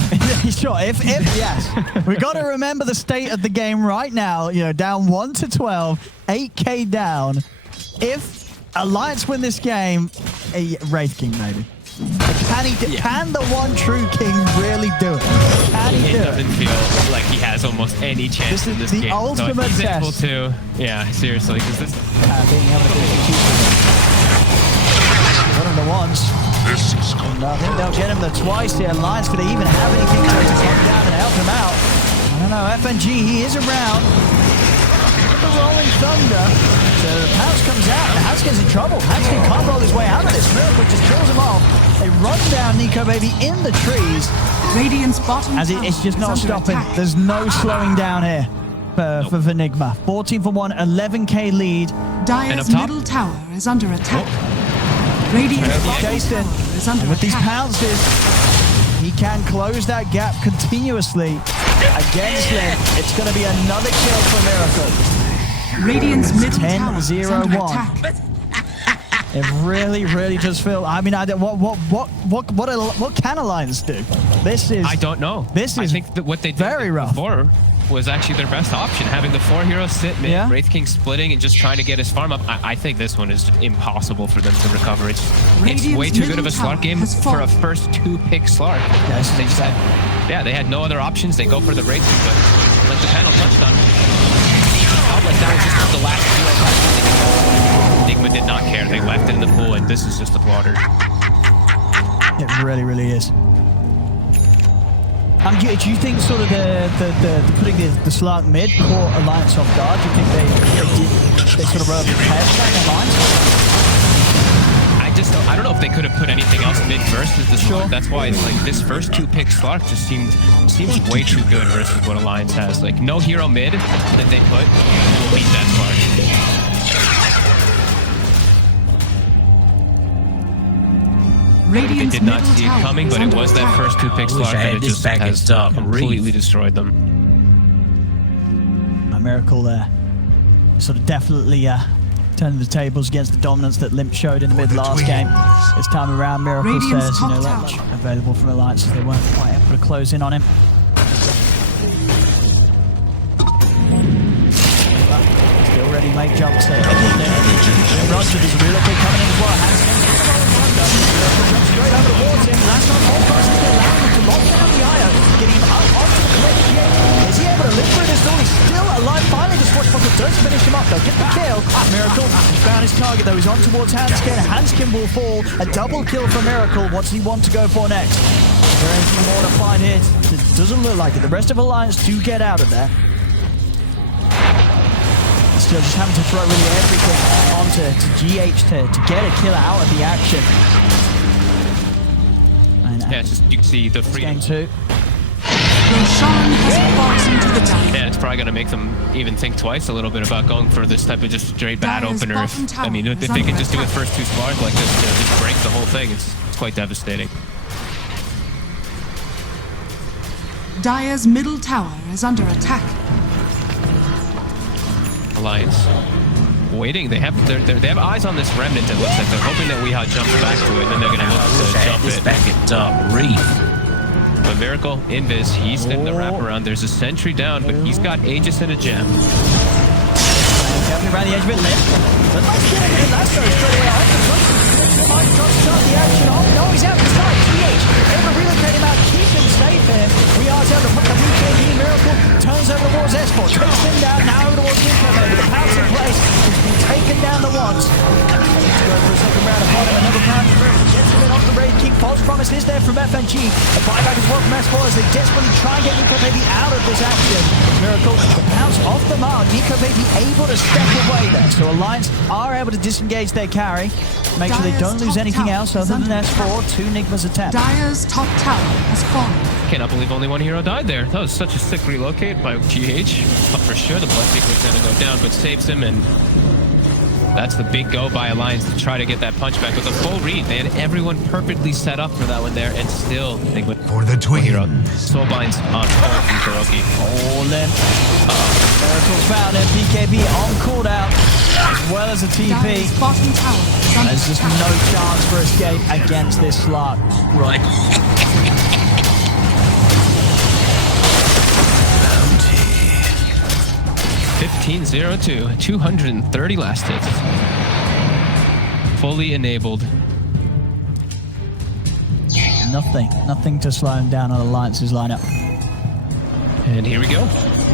Sure, if yes. We got to remember the state of the game right now, you know, down 1-12, 8k down. If Alliance win this game, Wraith King maybe. Can the one true king really do it? Can he do it? Doesn't feel like he has almost any chance in this game. The ultimate so test. Able to, yeah, seriously, because this being able to do one of the ones. And I think they'll get him the twice here. Alliance, could they even have anything to come down and help him out? I don't know. FNG, he is around. Look at the Rolling Thunder. So the pounce comes out, and Hansken's in trouble. Hansken can't roll his way out of this. Miracle just kills him off. They run down Nico Baby in the trees. Radiant's bottom as it's just not stopping. Attack. There's no slowing down here for Nigma. 14 for 1, 11k lead. Dire's middle tower is under attack. Radiant's bottom tower is is under And with these attack. pounces, he can close that gap continuously against Lim. It's going to be another kill for Miracle. Radiant's middle tower is under 10-0-1. attack. It really, really does feel. I mean, what can Alliance do? This is. I don't know. This is. I think that what they did very rough. before was actually their best option, having the 4 heroes sit mid, Yeah. Wraith King splitting and just trying to get his farm up. I think this one is impossible for them to recover. It's way too good of a Slark game for a first 2-pick Slark. Yes, They just had, they had no other options. They go for the Wraith King, but like the panel touched on, felt like that was just the last hero. Nigma did not care. They left it in the pool, and this is just a blotter. It really, really is. Do you think sort of the putting the Slark mid caught Alliance off guard? Do you think they sort of were prepared for that in Alliance? I don't know if they could have put anything else mid versus the Slark. That's why it's like this first 2-pick Slark just seems way too good versus what Alliance has. Like no hero mid that they put will beat that Slark. They Radiant's did not middle see it tower coming, is but it under was that attack. first 2-pick Slark that it just has completely destroyed them. A Miracle there. Sort of definitely turning the tables against the dominance that Limp showed in the mid last game. This time around, Miracle Radiant's says, top like, tower. available from Alliance as they weren't quite able to close in on him. Still ready to make jumps here. Roger, there's a relocate coming in as well. Jumps straight over towards him. Last time, all passes there, allowing him to lock down the IO. Getting him up onto the cliff. Is he able to live through this all? He's still alive. Finally, the Swashbuckler does finish him up. They'll get the kill. Miracle found his target, though. He's on towards Hanskin. Hanskin will fall. A double kill for Miracle. What's he want to go for next? Is there anything more to find here? It doesn't look like it. The rest of Alliance do get out of there. Still just having to throw really everything onto GH to get a kill out of the action. And, Yeah, it's just, you can see the free. game 2. Roshan has fought into the tower. Yeah, it's probably going to make them even think twice a little bit about going for this type of just straight bad Dyer's opener. bottom I tower mean, if is they can under just do it attack. first 2 Slark like this, just break the whole thing, it's quite devastating. Dyer's middle tower is under attack. Alliance waiting. They have eyes on this remnant. It looks like they're hoping that Weehaw jumps back to it, and then they're going to look to jump it. Back at top reef. But Miracle, Invis, he's in the wraparound. There's a sentry down, but he's got Aegis and a gem. Definitely around the edge of it, Limp. But nice getting it. That's very straight away. Might try to start the action off. No, he's out to start. GH able to relocate him out, keep him safe here. We are down to put the BKB. Miracle turns over towards Esport, takes him down, now over towards Nico. The pounce in place. He's been taken down the once. Let's go for a second round upon him. Another pound for him. Gets him in off the raid. King false promise is there from FNG. A buyback as well from S4 as they desperately try and get Nico Baby out of this action. Miracle, the pounce off the mark. Nico Baby able to step away there. So Alliance are able to disengage their carry. Make sure they Dyer's don't lose top anything tower else is other than under S4 to Nigma's attempt. Dyer's top tower has fallen. Cannot believe only 1 hero died there. That was such a sick relocate by GH. But for sure the Bloodseeker's going to go down, but saves him, and that's the big go by Alliance to try to get that punch back with a full read. They had everyone perfectly set up for that one there, and still Nigma For the hero. twins. Soulbind's on full from Kuroki. Oh, Limp. Miracle's found him. BKB on cooldown, as well as a TP. Dyer's bottom tower is under There's just attack. no chance for escape against this Slark. Right. 15-0-2, 230 last hits. Fully enabled. Nothing to slow him down on Alliance's lineup. And here we go.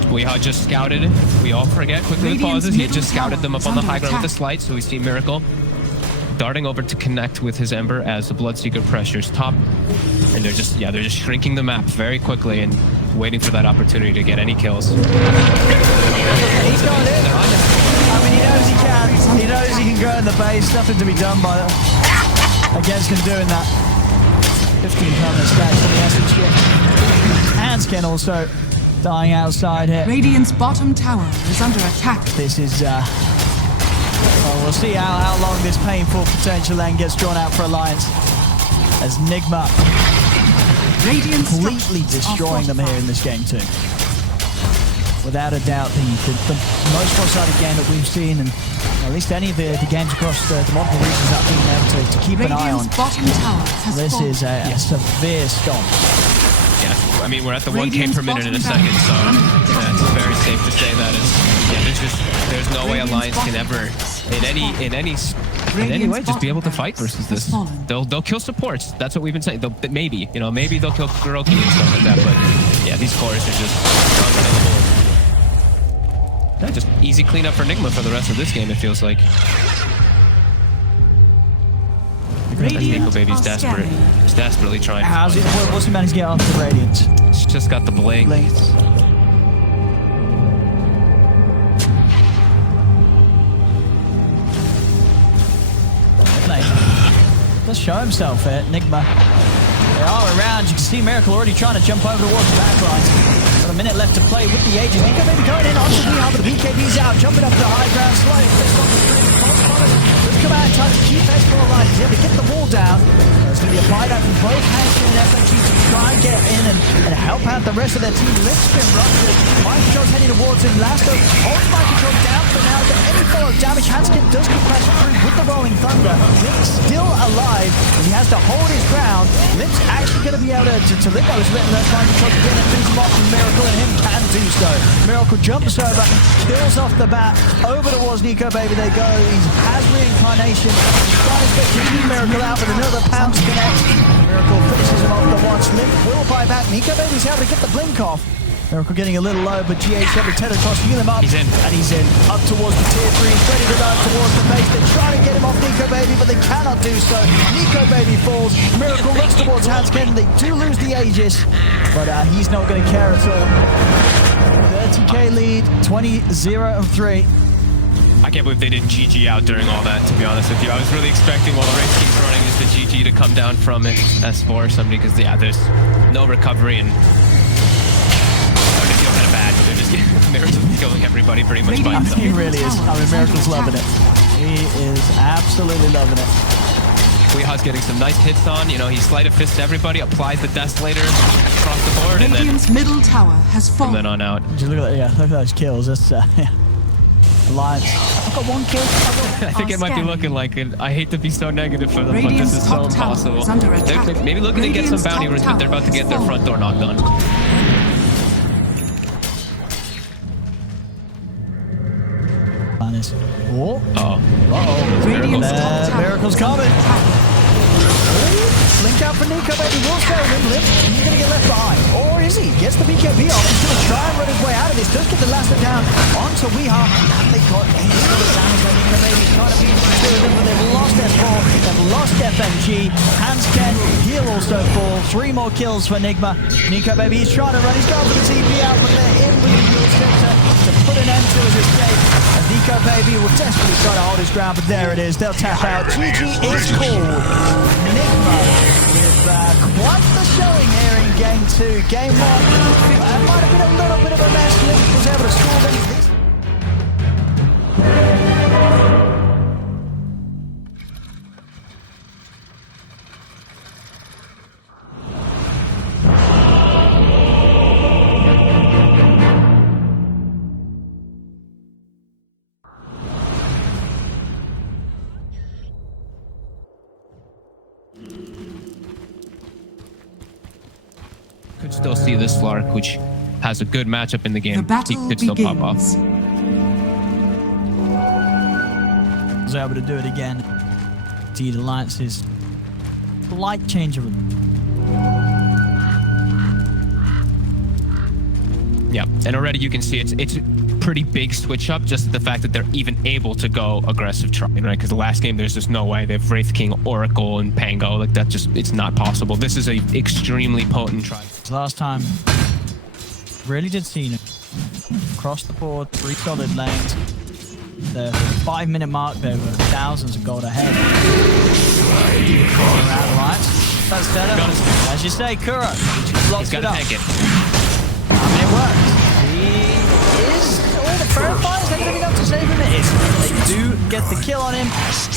Weehaw just scouted. We all forget quickly with Radiant's pauses. He had middle just scouted them up tower on the is high under ground with the attack. slight, so we see Miracle darting over to connect with his Ember as the Bloodseeker pressures top. And they're just shrinking the map very quickly and waiting for that opportunity to get any kills. He's got it. I mean, he knows he can. He knows he can go in the base. Nothing to be done by against him doing that. 15 permanent stacks on the essence ship. Hanskin also dying outside here. Radiant's bottom tower is under attack. This is, well, we'll see how long this painful potential end gets drawn out for Alliance. as Nigma Radiant completely structures destroying are them here in this game too. Without a doubt, the most one-sided game that we've seen, and at least any of the games across the multiple regions that we've been able to keep an eye on. Radiant's bottom tower has This fallen. is a severe stomp. Yeah, I mean, we're at the Radiant's 1K per minute in a bottom second, so barracks. it's very safe to say that it's, there's no way Alliance can ever, in any way, just be able to fight versus this. They'll kill supports. That's what we've been saying. Maybe they'll kill Kuroki and stuff like that, but yeah, these cores are just unkillable. Yeah, just easy cleanup for Nigma for the rest of this game, it feels like. Nigma Baby's desperate. He's desperately trying. What's he managed to get off the Radiance? He's just got the blink. Let's show himself here, Nigma. They are around. You can see Miracle already trying to jump over towards the backlines. Got a minute left to play with the Aegis. Nico maybe going in onto the but the BKB's out, jumping up to the high ground, sliding fist on the screen. Let's come out and try to keep S4 alive. He's able to get the wall down. There's going to be a fight out from both hands and FNG to try and get in and help out the rest of their team. Lift spin rushes. Mind control's heading towards him. Lasto holds mind control down for now. But any follow damage, Hanskin does get crashed through with the rolling thunder. Limp's still alive, and he has to hold his ground. Limp's actually going to be able to live by this bit, and that's mind control to get and finish him off. And Miracle and him can do so. Miracle jumps over, kills off the bat. Over towards Nico Baby they go. He has reincarnation. He's trying to get Miracle out, but another pounce connects. Miracle finishes him off the watch. Limp will buy back. Nico Baby's able to get the blink off. Miracle getting a little low, but GH able to tether across, heal him up. He's in. And he's in. Up towards the tier 3. He's ready to dive towards the base. They're trying to get him off Nico Baby, but they cannot do so. Nico Baby falls. Miracle looks towards Hanskin. They do lose the Aegis, but he's not going to care at all. 30k lead, 20-0-3. I can't believe they didn't GG out during all that, to be honest with you. I was really expecting while the race keeps running is the GG to come down from it, S4 or somebody, because yeah, there's no recovery and starting to feel kind of bad. They're just Miracle's killing everybody pretty much by himself. He really is. I mean, Miracle's loving it. He is absolutely loving it. Weeha's getting some nice hits on. You know, he sleight of fists everybody, applies the Desolator across the board, and then Radiant's middle tower has from fallen. then on out. Just look at that. Yeah, look at those kills. That's yeah. Alliance. I've got one kill. I think it might be looking like it. I hate to be so negative for them, but this is so impossible. They're maybe looking to get some bounty runs, but they're about to get their front door knocked on. Oh. Uh-oh. Radiant's top tower Miracle's coming. Link out for Nico, baby. Will stay with him. He's going to get left behind. Or is he? Gets the BKB off. He's going to try and run his way out of this. Does get the last down onto Weeha. And they got into the damage by Nico, baby. Trying to beat them, but they've lost S4. They've lost FNG. Hansken, he'll also fall. 3 more kills for Nigma. Nico, baby, he's trying to run. He's going for the TP out, but they're in with the dual center to put an end to his escape. And Nico, baby, will desperately try to hold his ground, but there it is. They'll tap out. GG is called. Nigma with quite the showing here in Game 2. Game 1 might have been a little bit of a mess. Link was able to score them. Could still see this Slark, which has a good matchup in the game. The battle He could still pop off. begins. Was able to do it again. Indeed, Alliance's slight change of Yeah, and already you can see it's a pretty big switch up, just the fact that they're even able to go aggressive trying, right? Because the last game, there's just no way. They have Wraith King, Oracle, and Pango. Like, that just, it's not possible. This is a extremely potent try. last time. Really did see him. Across the board, 3 solid lanes. The 5-minute mark, there were thousands of gold ahead. Around lights. That's better. As you say, Kuro. He's got to take it. I mean, it worked. He is all the verifiers. They're going to be enough to save him. It is. They do get the kill on him.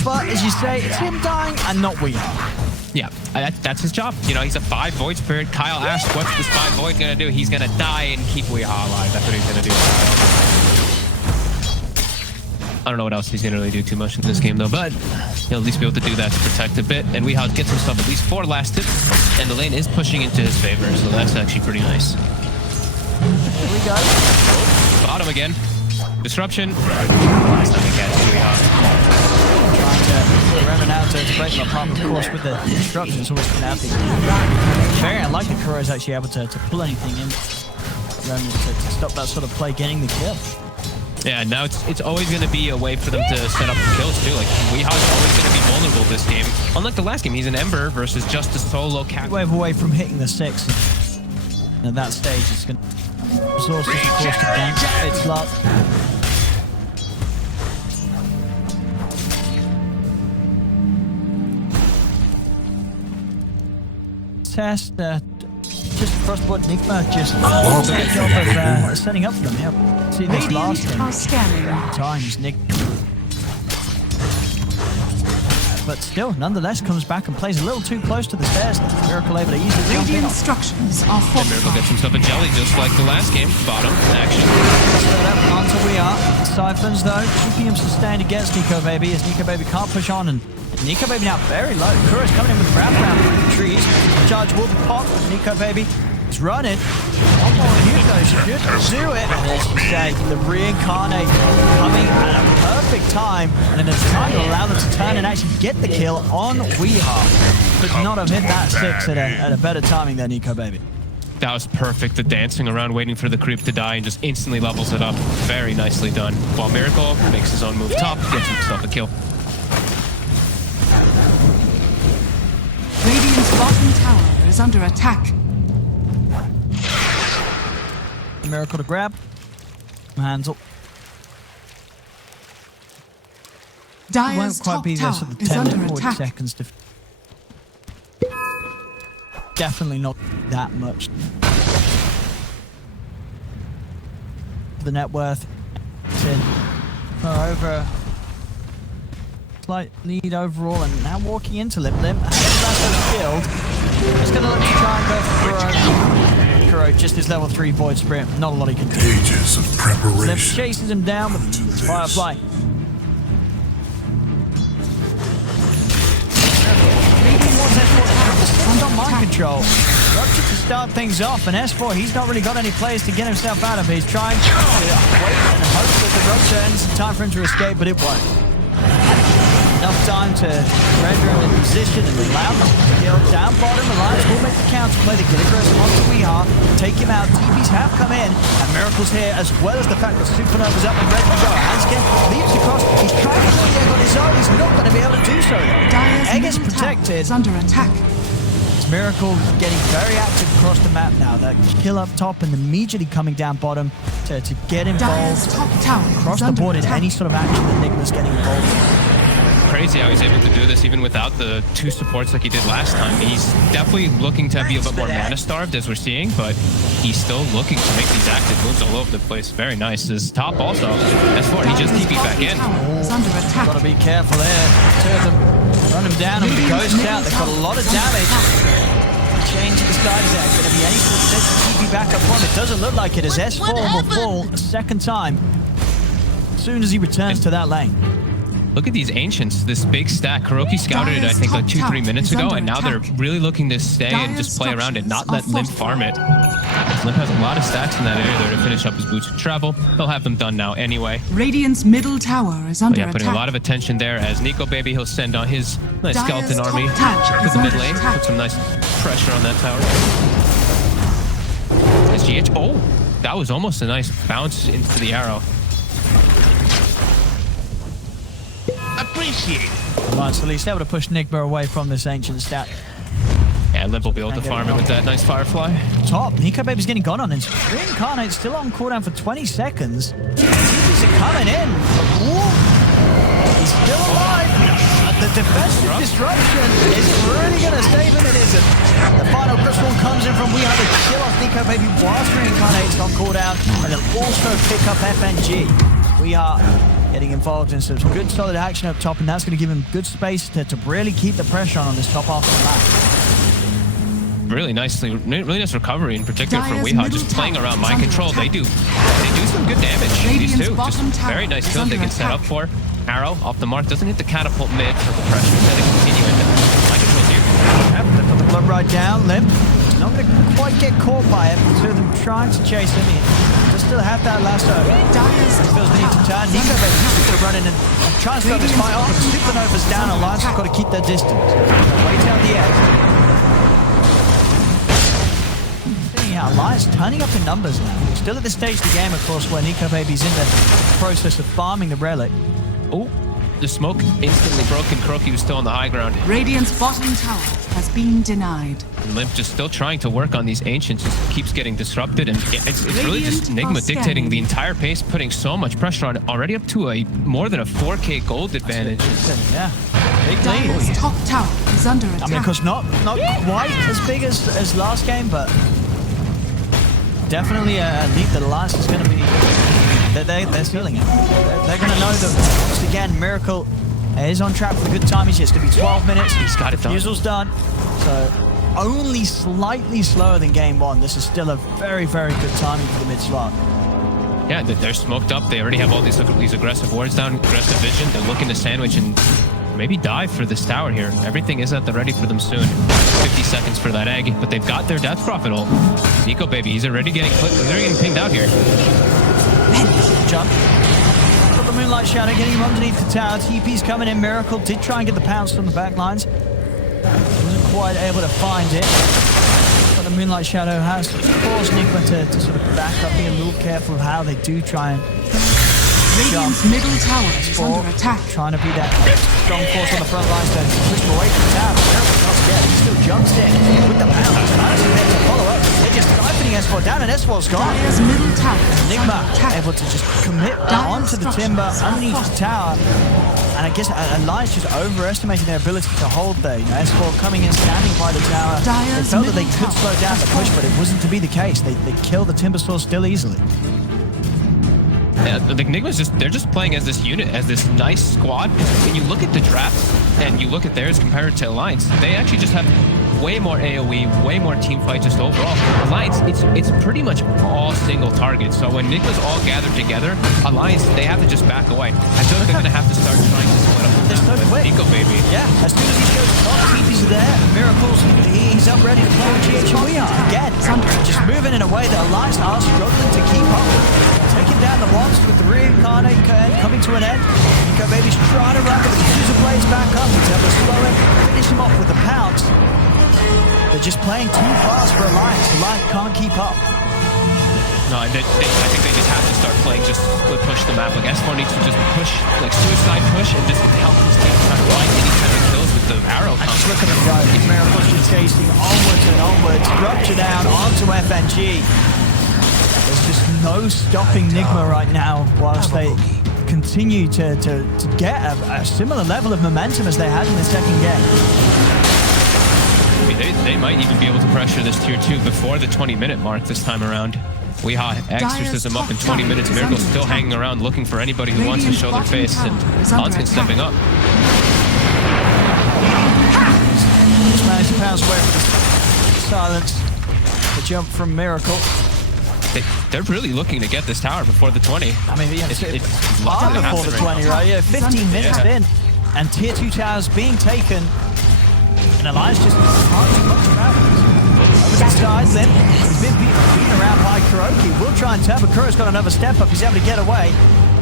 But as you say, it's him dying and not we are. Yeah, that's his job. You know, he's a 5 Void Spirit. Kyle asked, what's this 5 Void going to do? He's going to die and keep Weehaw alive. That's what he's going to do, Kyle. I don't know what else he's going to really do too much in this game, though, but he'll at least be able to do that to protect a bit. And Weehaw gets himself at least 4 last hits, and the lane is pushing into his favor, so that's actually pretty nice. Here we go. Bottom again. Disruption. Last time he catches Weehaw. Trying to run out to break them apart, of course, with the disruption. It's always going to have the very unlikely Kuro is actually able to pull anything in to stop that sort of play getting the kill. Yeah, now it's always going to be a way for them to set up kills too. Like, Weehaw's always going to be vulnerable this game. Unlike the last game, he's an Ember versus just a solo cat. Wave away from hitting the 6. And at that stage, it's going to resources, of course, to dance. It's luck. Test just across the board. Nigma just a good job of setting up for them. Yeah, see this last times Nick, but still, nonetheless, comes back and plays a little too close to the stairs. Miracle able to easily jump in. Instructions are And Miracle gets himself a jelly just like the last game. Bottom action. Set up onto we are. Siphons though, keeping him sustained against Nico Baby as Nico Baby can't push on, and Nico Baby now very low. Kuro's coming in with grab round through the trees. Charge will pop. Nico Baby is running. One more hit though should just do it. And as you say, the reincarnate coming at a perfect time, and then it's time to allow them to turn and actually get the kill on Weehaw. Could not have hit that 6 at a better timing than Nico Baby. That was perfect. The dancing around, waiting for the creep to die, and just instantly levels it up. Very nicely done. While Miracle makes his own move top, gets himself a kill. Radiant's bottom tower is under attack. Miracle to grab. Handle. Dire's Won't quite top be there, so tower the is 10 under to 40 attack. seconds to... Definitely not that much. The net worth. It's in. Over. Slight lead overall, and now walking into Limp Limp. That's killed. Just gonna look to try and go for Kuro. Just his level 3 Void Spirit. Not a lot he can do. Ages of preparation. Limp chases him down with Firefly. On mind control. Rupture to start things off, and S4, he's not really got any players to get himself out of it. He's trying to wait and hope that the Rupture ends in time for him to escape, but it won't. Enough time to render him in position and allow him to kill down bottom. Alliance will make the counterplay to get across onto Weehaw, take him out. TPs have come in, and Miracle's here, as well as the fact that Supernova's up and ready to go. Hanskin leaps across. He's trying to kill the egg on his own. He's not going to be able to do so. Egg is protected. Is under attack. Miracle getting very active across the map now. That kill up top and immediately coming down bottom to get involved across the board in any sort of action that Nigma's getting involved in. Crazy how he's able to do this even without the 2 supports like he did last time. He's definitely looking to be a bit more mana starved as we're seeing, but he's still looking to make these active moves all over the place. Very nice. His top also. S4, he just TP'd back in. Gotta be careful there. 2 of them run him down and with the ghost out. They've got a lot of damage. Change to the side. Is there going to be any sort of TP back up front? It doesn't look like it, as S4 will fall a second time as soon as he returns to that lane. Look at these Ancients, this big stack. Kuroki scouted it, I think, like 2-3 minutes ago, and now they're really looking to stay and just play around it, not let Limp farm it. Limp has a lot of stacks in that area there to finish up his boots of travel. They'll have them done now anyway. Radiant's middle tower is under attack. Putting a lot of attention there as Nico Baby, he'll send on his nice skeleton army to the mid lane. Put some nice pressure on that tower. SGH, oh, that was almost a nice bounce into the arrow. Appreciate it. Alliance at least able to push Nigma away from this ancient stat. Yeah, Limp will be able to farm it with that nice Firefly. Top. Nico Baby's getting gone on. Reincarnate's still on cooldown for 20 seconds. TPs are coming in. Ooh. He's still alive. The defensive disruption isn't really going to save him. It isn't. The final crystal comes in from Weehaw to kill off Nico Baby whilst Reincarnate's on cooldown, and they'll also pick up FNG. Weehaw getting involved in some good solid action up top, and that's going to give him good space to really keep the pressure on this top half of the map. Really nice recovery, in particular for Weehaw. Just playing around mind control, they do some good damage. These two, just very nice build they can set up for. Arrow off the mark, doesn't hit the catapult mid for the pressure. Instead they continue into mind control here. Yep, they put the blood right down. Limp not going to quite get caught by it. Two of them trying to chase him. He does still have that lasso. He feels the need to turn. Nigma BO3 going to run in and try and start this fight off. But Supernova's down. Alliance has got to keep their distance. Way down the edge. Yeah, Alliance turning up in numbers now. Still at this stage of the game, of course, where Nico Baby's in the process of farming the relic. Oh, the smoke instantly broken. Kroki was still on the high ground. Radiant's bottom tower has been denied. And Limp just still trying to work on these ancients, just keeps getting disrupted, and it's really just Nigma dictating the entire pace, putting so much pressure on it, already up to a more than a 4K gold advantage. Yeah, big lead. Dire's top tower is under attack. I mean, of course, not quite as big as last game, but definitely a lead that Alliance is going to be. They're stealing it. They're going to know that, once again, Miracle is on track for the good time. It's going to be 12 minutes. He's got it done. Fusel's done. So only slightly slower than game one. This is still a very, very good timing for the mid-slot. Yeah, they're smoked up. They already have all these aggressive wards down, aggressive vision. They're looking to sandwich and maybe dive for this tower here. Everything is at the ready for them soon. 50 seconds for that egg, but they've got their death prophet ult. Nico Baby, he's already getting pinged out here. Jump. Got the Moonlight Shadow getting him underneath the tower. TP's coming in. Miracle did try and get the pounce from the back lines. Wasn't quite able to find it. But the Moonlight Shadow has forced Nigma to sort of back up, being a little careful of how they do try and Radiant's middle tower is under attack. Trying to be that strong force on the front lines to push him away from the tower. Miracle's not scared. He still jumps in with the pounce. Nice of them to follow up. They're just siphoning S4 down, and S4's gone. Dire's middle tower is under Nigma attack. able to just commit onto the timber underneath the tower. And I guess Alliance just overestimating their ability to hold there. You know, S4 coming in, standing by the tower. They felt that they could slow down the push, but it wasn't to be the case. They killed the timber source still easily. Yeah, the Nigma's they're just playing as this unit, as this nice squad. When you look at the drafts and you look at theirs compared to Alliance, they actually just have way more AoE, way more team fight just overall. Alliance, it's pretty much all single targets. So when Nigma's all gathered together, Alliance, they have to just back away. I feel like they're going to have to start trying to split up the They're so map with quick. Nico Baby. Yeah, as soon as he shows top, TP's there. Miracles, he's up ready to play with GH. We are again just moving in a way that Alliance are struggling to keep up with. Taking down the ones with the reincarnate coming to an end. Nico Baby's trying to run, but the diffuser blades back up. He's able to slow him, finish him off with the pounce. They're just playing too fast for Alliance. Alliance can't keep up. No, I think they just have to start playing just split push the map. Like S4 needs to just push, like suicide push, and just help his team try to find any kind of kills with the arrow. And just look at the right. Miracle's just chasing onwards and onwards. Rupture down onto FNG. There's just no stopping Nigma right now, whilst they continue to get a similar level of momentum as they had in the second game. I mean, they might even be able to pressure this tier 2 before the 20-minute mark this time around. Weehaw exorcism up in 20 minutes. Miracle's still hanging around looking for anybody who wants to show their face, and Hanskin stepping up. Just managed to pounce away from the silence. The jump from Miracle. They're really looking to get this tower before the 20. I mean, yeah, it's far before the 20, right? Yeah, 15 minutes in, and tier 2 towers being taken, and Alliance just can't do much about it. Over to the side, then he's been beaten around by Kroki. Will try and turn, but Kuro's got another step up. He's able to get away.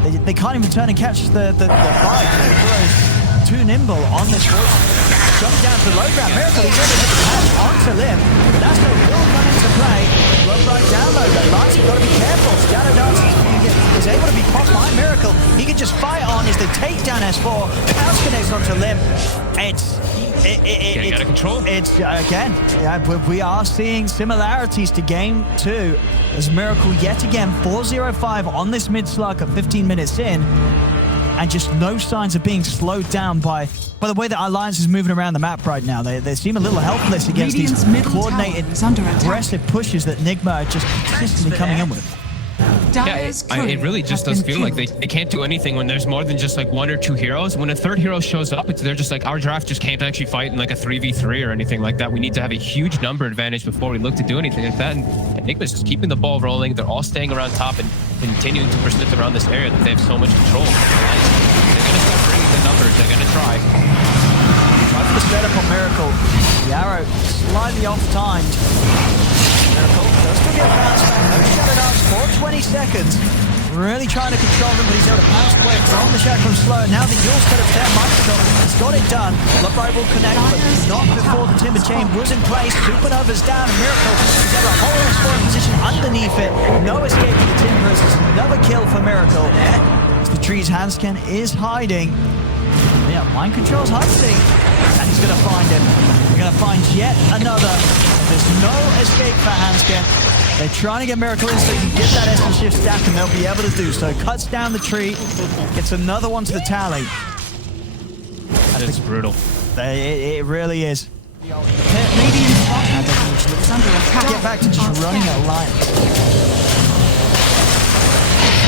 They can't even turn and catch the fight. Kuro's too nimble on this horse. Jumps down to the low ground. Miracle, he's able to hit the patch onto Lim. But that's no will come into play. Low right down low. Alliance, you've got to be careful. Shadow Dance is able to be popped by Miracle. He can just fight on as they take down S4. House connects onto Lim. Getting out of control. It's again, yeah, we are seeing similarities to game 2 as Miracle yet again 4-0-5 on this mid slug at 15 minutes in, and just no signs of being slowed down by the way that Alliance is moving around the map right now. They seem a little helpless against these coordinated, aggressive pushes that Nigma are just consistently coming in with. Dire's Yeah, it really courier just has does been feel like killed. they can't do anything when there's more than just like 1 or 2 heroes. When a third hero shows up, they're just like, our draft just can't actually fight in like a 3v3 or anything like that. We need to have a huge number advantage before we look to do anything like that. And Nigma's just keeping the ball rolling. They're all staying around top and continuing to persist around this area that they have so much control. They're going to start bringing the numbers. They're going to try. Try for the setup on Miracle. The arrow slightly off-timed. Miracle does still get bounced back. No shadow dance for 20 seconds. Really trying to control them, but he's able to bounce away from the shadow from slow. Now the Yule set of 10 months ago. He's got it done. Bloodbright will connect, but not before the Timber Chain was in place. Supernova's down, and Miracle is able to hold his forward position underneath it. No escape for the Timbers. It's another kill for Miracle. As the tree's Handscan is hiding. Yeah, mind control's hunting. And he's going to find him. They're going to find yet another. There's no escape for Handscan. They're trying to get Miracle in so he can get that essence shift stack, and they'll be able to do so. Cuts down the tree. Gets another one to the tally. It's brutal. It really is. Radiant's bottom tower is under attack. Get back to just running at Alliance.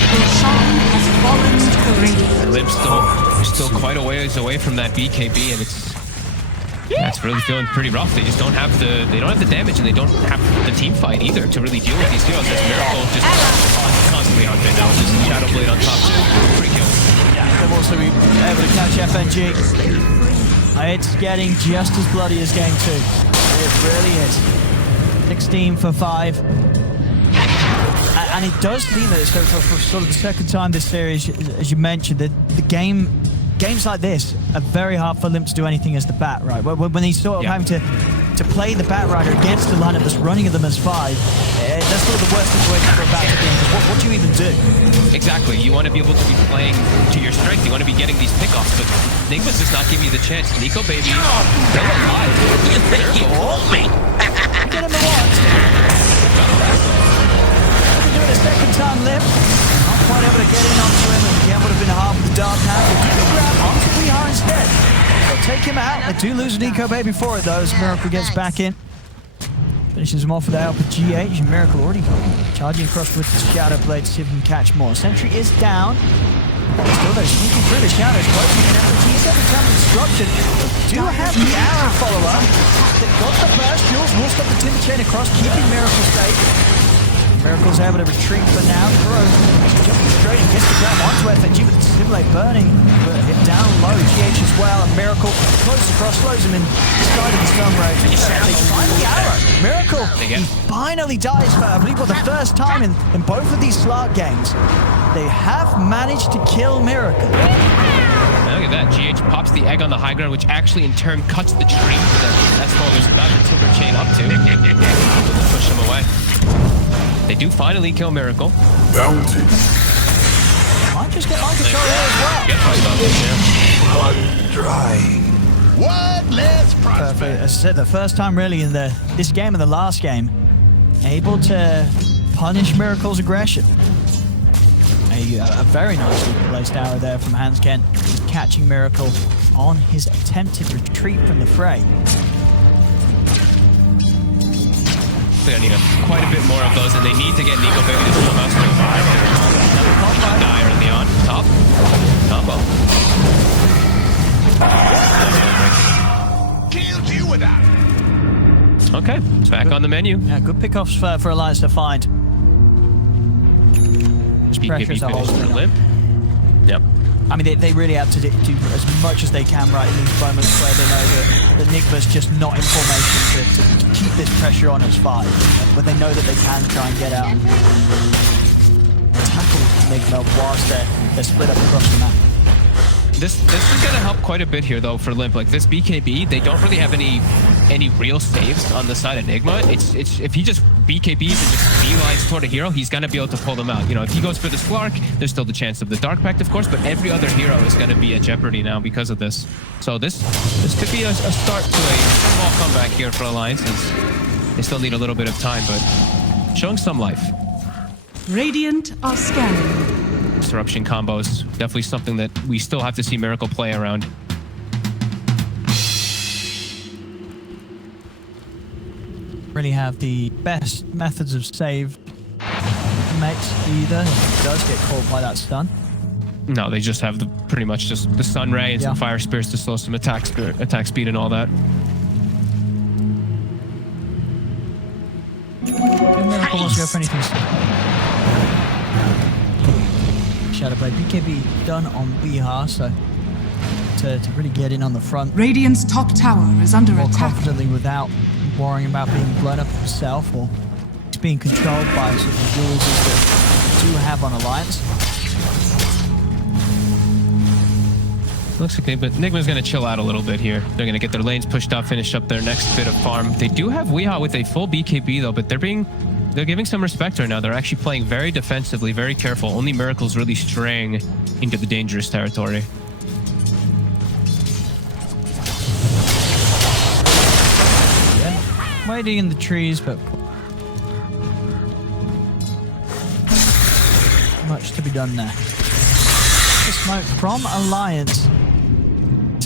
Roshan has fallen to the radiant. And Limp's still quite a ways away from that BKB, and it's really feeling pretty rough. They just don't have the damage, and they don't have the team fight either to really deal with these heroes. This Miracle just constantly hunting now. Just Shadow Blade on top too. Free kill. Yeah, they'll also be able to catch FNG. It's getting just as bloody as game 2. It really is. 16 for 5. And it does seem that for sort of the second time this series, as you mentioned, that the games like this are very hard for Limp to do anything as the Bat, right? When he's sort of having to play the Bat Rider against the lineup that's running at them as 5, that's sort of the worst situation for a Bat to be in. What do you even do? Exactly. You want to be able to be playing to your strength. You want to be getting these pickoffs, but Nigma's just not giving you the chance. Nico, baby, they're alive. You think you hold me? Get him the once. Do it a second time, Limp. Not quite able to get in onto him, and again would have been hard with the dark hand. They do the grab onto VR instead. They'll take him out. They do lose Nico Baby for it, though, as Miracle gets back in. Finishes him off with the help of GH, and Miracle already charging across with the Shadow Blade to see if he can catch more. Sentry is down. Still though, sneaking through the shadows, closing in FNG. He's able to come to destruction. They do have the arrow follow-up. They've got the burst. Jules will stop the Timber Chain across, keeping Miracle safe. Miracle's able to retreat for now. Throws jumping straight and gets the grab onto FNG with the Simulate burning. But hit down low, GH as well. And Miracle close across, slows him in side of the Sun Ray. They find the arrow. Miracle, he finally dies for, I believe, the first time in both of these Slark games. They have managed to kill Miracle. Look at that. GH pops the egg on the high ground, which actually in turn cuts the tree that S4 was about to Timber Chain up to. Push him away. They do finally kill Miracle. Bounty. Might just get mind control here as well. Blood drying. One less prospect. Perfect. As I said, the first time really in this game and the last game, able to punish Miracle's aggression. A very nicely placed arrow there from Handscan, catching Miracle on his attempted retreat from the fray. They're going to need quite a bit more of those, and they need to get Nico Baby to full mouse to revive. Die early on. Top. Combo. Killed you with that. Okay, it's back on the menu. Yeah, good pickoffs for Alliance to find. Just pressures are holding them. Limp. Yep. I mean, they really have to do as much as they can right in these moments where they know that Nigma's just not in formation to keep this pressure on as 5. But they know that they can try and get out and tackle Nigma whilst they're split up across the map. This is going to help quite a bit here, though, for Limp. Like, this BKB, they don't really have any real saves on the side of Nigma. It's if he just BKBs and just beelines toward a hero, he's going to be able to pull them out. You know, if he goes for the Slark, there's still the chance of the Dark Pact, of course, but every other hero is going to be at jeopardy now because of this. So this could be a start to a small comeback here for Alliance, as they still need a little bit of time, but showing some life. Radiant are scanning. Disruption combos, definitely something that we still have to see Miracle play around. Really have the best methods of save teammates either. He does get caught by that stun. No, they just have pretty much just the Sun Ray and some Fire Spears to slow some attack speed and all that. Miracle wants to go for anything. Shadowblade BKB done on Weeha, so to really get in on the front Radiant's top tower is under more attack. confidently without worrying about being blown up himself or being controlled by sort of the rules that we do have on Alliance. Looks okay, but Nigma's going to chill out a little bit here. They're going to get their lanes pushed up, finish up their next bit of farm. They do have Weeha with a full BKB though, but they're giving some respect right now. They're actually playing very defensively, very careful. Only Miracle's really straying into the dangerous territory. Yeah. Waiting in the trees, but much to be done there. The smoke from Alliance.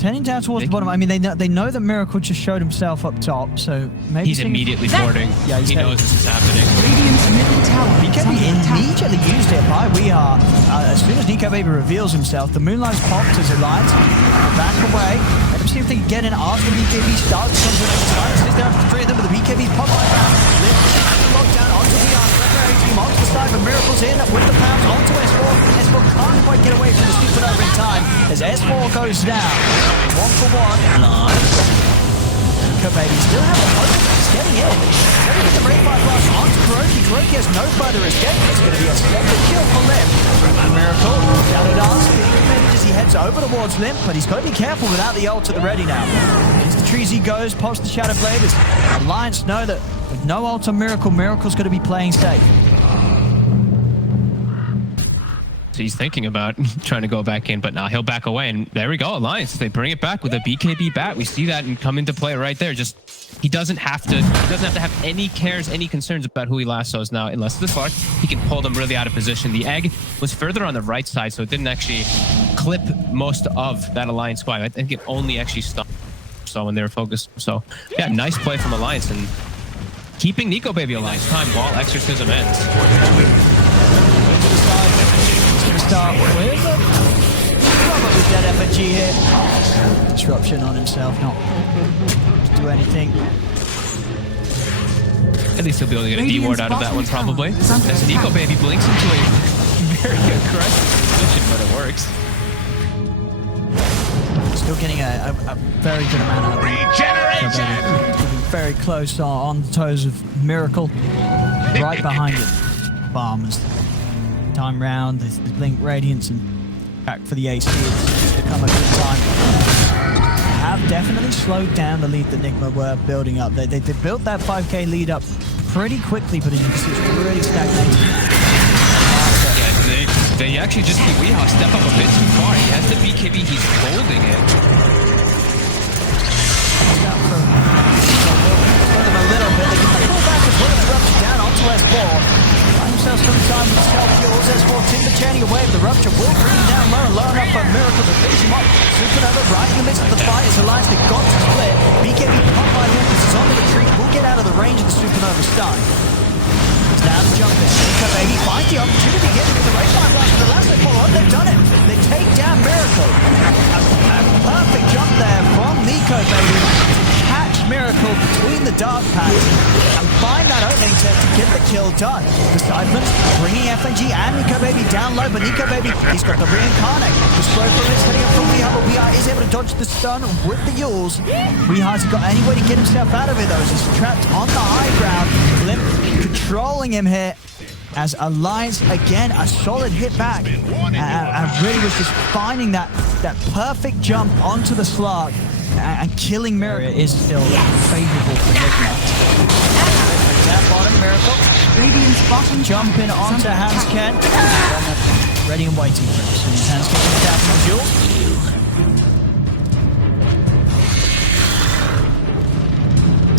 Heading down towards the bottom. I mean, they know that Miracle just showed himself up top, so maybe he's immediately boarding. Yeah, he knows this is happening. Radiant's middle tower is BKB under attack. immediately used it by Weeha. As soon as Nigma BO3 reveals himself, the Moonlight's popped as Alliance back away. Let them see if they can get in after BKB starts. Comes with Alliance is there after three of them, but the BKB pop right back. Locked down onto Weeha. Secondary team onto the side, but Miracle's in with the pounds onto S4. S4 can't quite get away from the supernova in time as S4 goes down. 1-for-1. Nigma BO3 still have the hope. He's getting in. He's going to get the Ray Fire Blast onto Kuroki. Kuroki has no further escape. It's going to be a second kill for Limp. Miracle down at us. Being committed as he heads over towards Limp, but he's got to be careful without the ult at the ready now. Into the trees he goes, pops the Shadow Blade as Alliance know that with no ult on Miracle, Miracle's going to be playing safe. So he's thinking about trying to go back in, but now he'll back away. And there we go, Alliance. They bring it back with a BKB bat. We see that and come into play right there. Just he doesn't have to have any cares, any concerns about who he lassos now, unless the Slark, he can pull them really out of position. The egg was further on the right side, so it didn't actually clip most of that Alliance squad. I think it only actually stopped so when they were focused. So yeah, nice play from Alliance and keeping Nigma BO3 alive. Time while Exorcism ends. Start with probably dead FNG here. Disruption on himself, not to do anything. At least he'll be able to get a D-ward out of that one, probably. As Nigma BO3 blinks into a very aggressive position, but it works. Still getting a very good amount of regeneration. Very close on the toes of Miracle. Right behind it. Bombs. Time round, there's the Blink Radiance and back for the AC. It's become a good time. Have definitely slowed down the lead that Nigma were building up. They built that 5k lead up pretty quickly, but as you can see, it's really stagnated. Yeah, they actually just see Weeha step up a bit too far. He has the BKB, he's holding it. Them a little bit. They can pull back as well as Rupture down onto S4. Themselves some time with self-fuels. S4 Timber chaining away, but the Rupture will bring him down low and low enough for Miracle to finish him up. Supernova right in the midst of the fight as Alliance they got to split. BKB pop by him because he's on the retreat. Will get out of the range of the Supernova stun. It's now the jump in. Nigma BO3 finds the opportunity to get with the Rayfire Blast for the last follow-up. They've done it. They take down Miracle. A perfect jump there from Nigma BO3. Miracle between the dark patch and find that opening to get the kill done. The Siphons bringing FNG and Nigma BO3 down low, but Nigma BO3, he's got the reincarnate. The slow bullets heading up from Weeha, but Weeha is able to dodge the stun with the Yules. Weeha hasn't got any way to get himself out of it though, as he's trapped on the high ground. Limp controlling him here as Alliance, again, a solid hit back. And really was just finding that perfect jump onto the Slark. And killing Miracle is still favorable for Nigma. That bottom, Miracle. Radiant's bottom jumping onto Hansken. Ready and waiting for him. As soon as Hansken comes down from the Jules.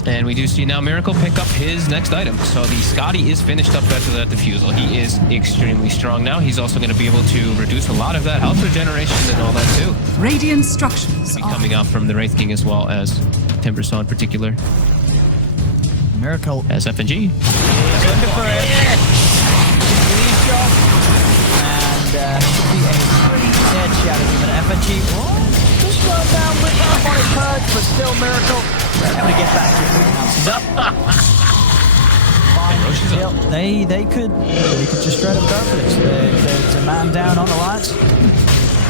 And we do see now Miracle pick up his next item. So the Scotty is finished up after that defusal. He is extremely strong now. He's also going to be able to reduce a lot of that health regeneration and all that too. Radiant structures coming out from the Wraith King as well as Timbersaw in particular. Miracle as FNG. He's looking for it. they could just straight up go for this. There's a man down on Alliance.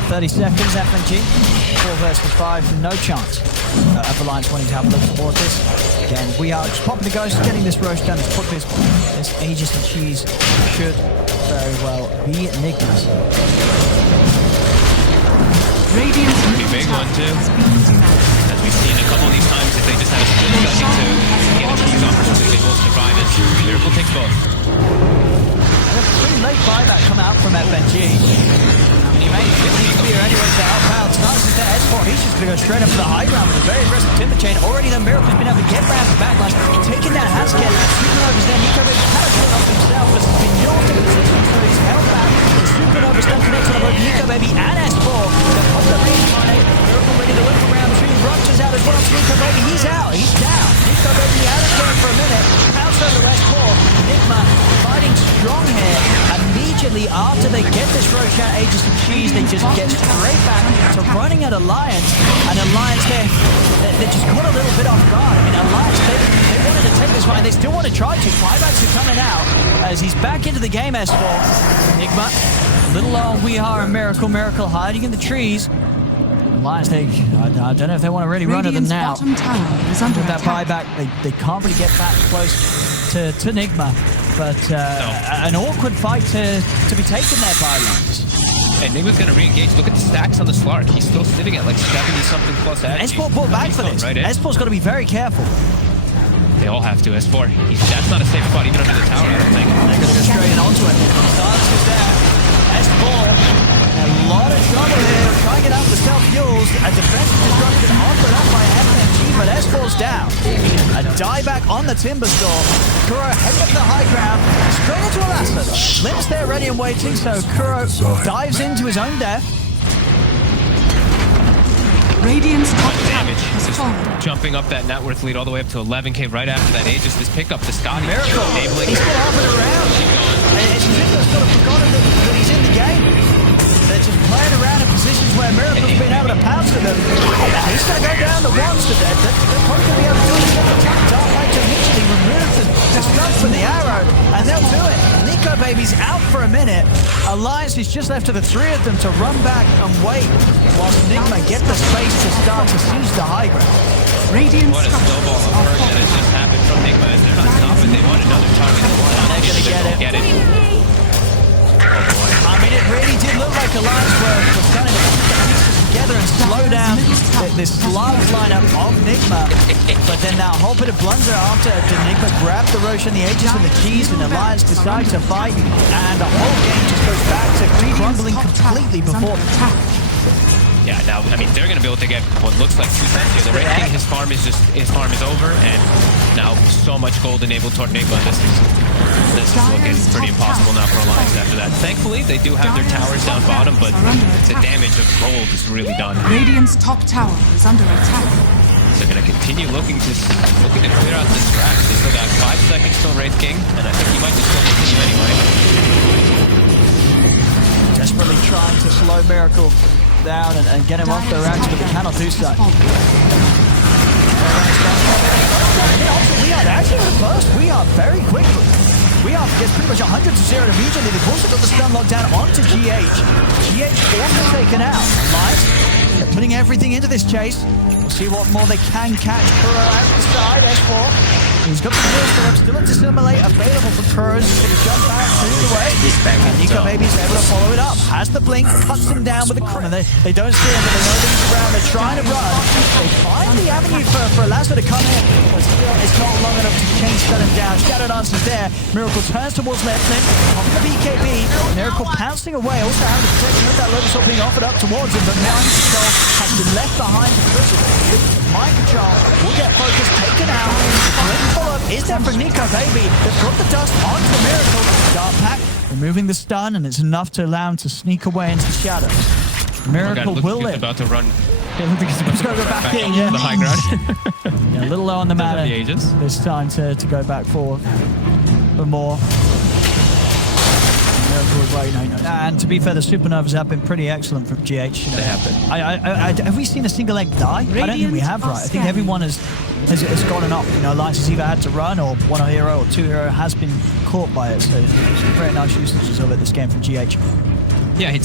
30 seconds, FNG. 4 versus 5, no chance of Alliance wanting to have a look towards this. Again, we are just popping the ghost, getting this roast done as quickly as possible. This Aegis and Cheese should very well be Nigma's. Radiant's Pretty middle big one, tower too. has been denied. As we've seen a couple of these times, if they just have a split gunning to get a cheese opportunity, they will survive it. Miracle takes both. And a pretty late buyback come out from FNG. And he made 50 spear anyway to help out. Starts with the S4. He's just going to go straight up to the high ground with a very aggressive timber chain. Already the Miracle's been able to get around the backline, taking down Hasket. Supernova's there. Niko Baby kind of pulling off himself, but he's been yawned in position, so he's held back. The Supernova's done connected on both Niko Baby and S4. They're on the range on it. Miracle ready to whip around. Ruptures out as well. Niko Baby, he's out. He's down. Niko Baby out of game for a minute. Pounce over the S4. Nigma fighting strong here. Immediately after they get this Roshan Aegis and Cheese, they just get straight back to running at Alliance. And Alliance, they just got a little bit off guard. I mean, Alliance, they wanted to take this fight, and they still want to try to. Buybacks are coming out as he's back into the game, S4. Nigma, a little low on We Are and Miracle. Miracle hiding in the trees. Alliance, I don't know if they want to really run at them now. Bottom tower is under With that attack. buyback, they can't really get back close to Nigma. But an awkward fight to be taken there by Alliance. And Nigma's going to re-engage. Look at the stacks on the Slark. He's still sitting at like 70-something plus edge. S4 pulled back for this. Right in. S4's got to be very careful. They all have to. S4. That's not a safe spot even under the tower, I don't think. They're going to go straight onto it. Starts is there. S4. A lot of trouble here. Trying it out with self-fuels. A defensive destruction offered up by FNG, but S4's down. A dieback on the timber store. Kuro heading up the high ground. Straight into a lasso. Limp's there ready and waiting, so Kuro dives into his own death. Radiant's top tower Damage. has Just fallen. jumping up that net worth lead all the way up to 11k right after that Aegis. This pickup, the Scotty. Miracle. Enabling. He's still hopping around. It's as if they've sort of forgotten that he's in the game. They're just playing around in positions where Miracle's been able to pounce to them. He's going to go down the ones to dead. They're probably going to be able to do it a second time. Dark Knight to immediately remove the strike from the arrow, and they'll do it. Niko Baby's out for a minute. Alliance is just left to the 3 of them to run back and wait whilst Nigma get the space to start to seize the high ground. Radiant's What a snowball structures of are hurt that has falling. just happened from Nigma as they're not stopping. They want another target. They're going to get it. I mean, it really did look like Alliance were starting to put the pieces together and slow down this large lineup of Nigma. But then that whole bit of blunder after Nigma grabbed the Roshan, the Aegis, and the keys, and Alliance decide to fight, and the whole game just goes back to crumbling completely before. Yeah, now I mean they're going to be able to get what looks like 2 cents here. The Red King, his farm is over, and now so much gold enabled toward Nigma. This is looking pretty impossible now for Alliance after that. Thankfully, they do have their towers down bottom, but the damage of gold is really done. Radiant's top tower is under attack. They're going to continue looking to clear out this track. They still got 5 seconds till Red King, and I think he might just go continue anyway. Desperately trying to slow Miracle down and get him off the racks, but they cannot do so. We are actually the first. We are very quickly. We are gets pretty much 100 to 0 immediately. They've also got the stun locked down onto GH. GH also taken out. Light, they're putting everything into this chase. We'll see what more they can catch. Kuro out the side, S4. He's got the wheels for him, still a dissimulate available for Kuro's. He's going to jump back, move away. And Niko Baby's able to follow it up. Has the blink, cuts him down with a crown. They don't see him, but they know that he's around. They're trying to run. They find the avenue for Lazo to come in, but still it's not long enough to chain shut him down. Shattered answers there. Miracle turns towards left lane. On the BKB. Miracle pouncing away. Also having the protection of that Lotus being offered up towards him, but mind control has been left behind. Mind control will get focus taken out. Follow-up is there for Niko Baby. They've got the dust onto Miracle. Dark Pack removing the stun, and it's enough to allow him to sneak away into the shadows. Miracle will live. About to run. Yeah, look like he's about to go back in. Yeah. The high ground. Yeah, a little low on the mana. The Aegis. It's time to go back forward for more. Miracle was like, no. And to be fair, the Supernovas have been pretty excellent from GH. They have been. Have we seen a single egg die? I don't think we have, right? I think everyone has has gotten up. You know, Alliance has either had to run or one hero or two hero has been caught by it. So it's very nice usages of it this game from GH. Yeah,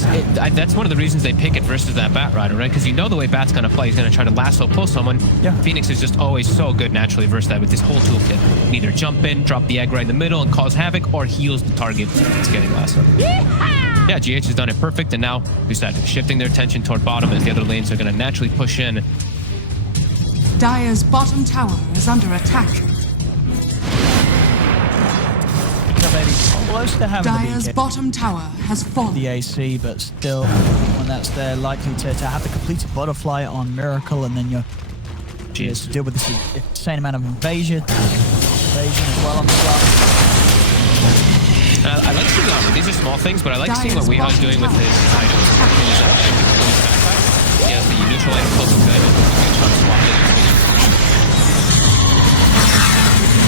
that's one of the reasons they pick it versus that Bat Rider, right? Because you know the way Bat's going to play. He's going to try to lasso pull someone. Yeah. Phoenix is just always so good naturally versus that with this whole toolkit. You can either jump in, drop the egg right in the middle and cause havoc, or heals the target that's getting lassoed. Yeah, GH has done it perfect, and now we start shifting their attention toward bottom as the other lanes are going to naturally push in. Dire's bottom tower is under attack. Maybe close to having Dire's the bottom tower has fallen. the AC, but still, when that's there, likely to have the completed butterfly on Miracle, and then you're to deal with this insane amount of invasion as well on the side. I like seeing these are small things, but I like seeing what Weeha's doing with his items. He has the neutral item close to him.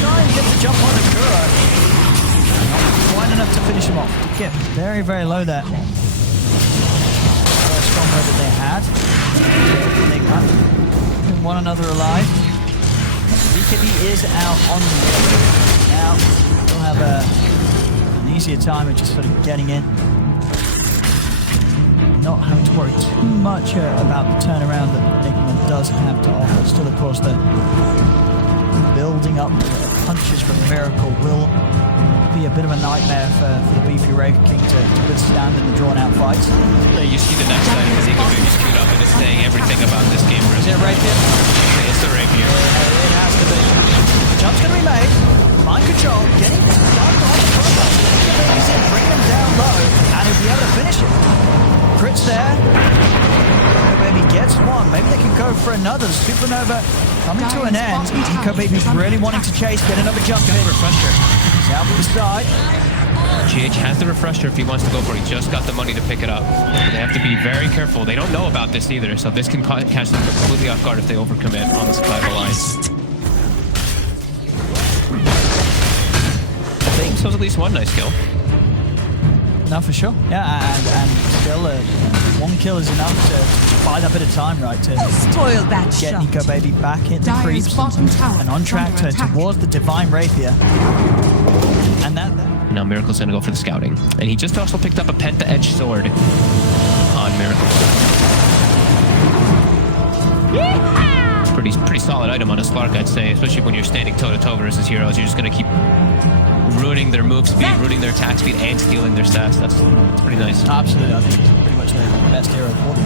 Try and get the jump on Akura. Quite enough to finish him off. Get very, very low there. Very strong low that they had. Nigma. Keeping one another alive. BKB is out on the now. They'll have an easier time of just sort of getting in. Not having to worry too much about the turnaround that Nigma does have to offer. Still, of course, the building up punches from Miracle will be a bit of a nightmare for the beefy Raker King to withstand in the drawn-out fights. You see the next item is Eagle Baby queued up and it's saying everything about this game. Is it a rapier? It's the rapier. It has to be. The jump's going to be made. Mind control, getting this done on the front. He's in, bring him down low, and he'll be able to finish it. Crits there. Baby gets one. Maybe they can go for another. The Supernova coming to an end. Eco Baby's really wanting to chase, get another jump in. Refresher. He's out with the side. GH has the refresher if he wants to go for it. He just got the money to pick it up. They have to be very careful. They don't know about this either, so this can catch them completely off guard if they overcommit on the supply of the line. I think so. At least one nice kill. No, for sure. Yeah, and still one kill is enough to buy that bit of time, right? To spoil that get shot. Nico Baby back in the Dire's creeps bottom tower and on track under attack. towards the Divine Rapier. And that. Now Miracle's going to go for the scouting. And he just also picked up a Penta-Edge sword on Miracle. Pretty solid item on a Slark, I'd say, especially when you're standing toe-to-toe versus heroes. You're just going to keep ruining their move speed, ruining their attack speed, and stealing their stats. That's pretty nice. Absolutely, I think it's pretty much the best hero for them.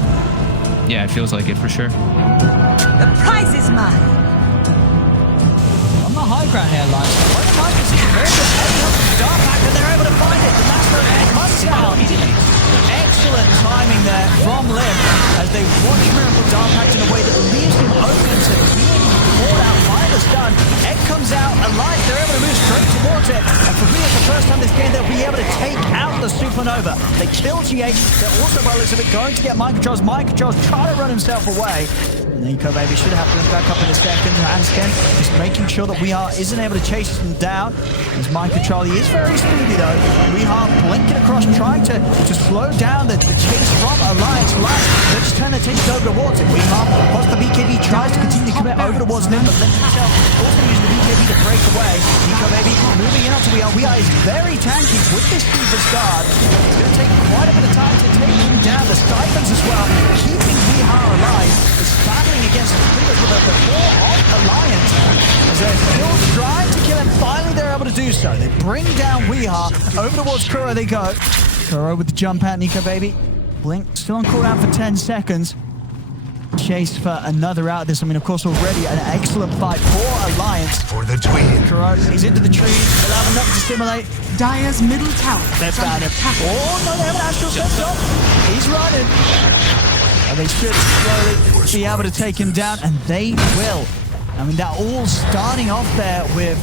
Yeah, it feels like it for sure. The prize is mine. On the high ground here, Lions. What a nice position. Very good heading up to the Dark Pack, and they're able to find it. The Master Egg comes out. Excellent timing there from Lim as they watch Miracle Dark Pack in a way that leaves him open to being caught out by the stun. Egg comes out alive. They're able to move straight towards it. And for me, it's the first time this game they'll be able to take out the Supernova. They kill GH. They're also, by the looks of it, going to get Mind Controls. Mind Controls try to run himself away. Nico Baby should have Blink back up in a second. Hansken just making sure that Weeha isn't able to chase them down. His Mind Control, he is very speedy though. Weeha blinking across, trying to slow down the chase from Alliance. They'll just turn their attention over towards it. Weeha, whilst the BKB tries to continue to commit over towards Lim, but Lim himself also using the BKB to break away. Nico Baby moving in onto Weeha. Weeha is very tanky with this Fever's guard. It's going to take quite a bit of time to take him down. The Stipends as well, keeping Weeha alive. It's battling against the four of Alliance as they're still trying to kill him. Finally, they're able to do so. They bring down Weeha. Over towards Kuro they go. Kuro with the jump out, Nico Baby. Blink still on cooldown for 10 seconds. Chase for another out of this. I mean, of course, already an excellent fight for Alliance. For the twin. Kuro, he's into the trees. They'll have enough to stimulate. Dire's middle tower They've is found under him. attack. Oh, no, they have an astral sense off. He's running. And they should slowly be able to take him down, and they will. I mean, they're all starting off there with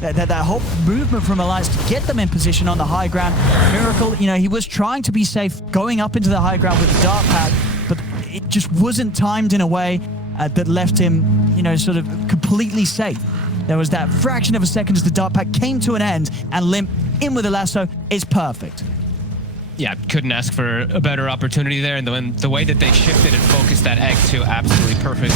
that whole movement from Alliance to get them in position on the high ground. Miracle, you know, he was trying to be safe going up into the high ground with the Dark Pack, but it just wasn't timed in a way that left him, you know, sort of completely safe. There was that fraction of a second as the Dark Pack came to an end, and Limp in with a lasso is perfect. Yeah, couldn't ask for a better opportunity there. And the way that they shifted and focused that egg to absolutely perfect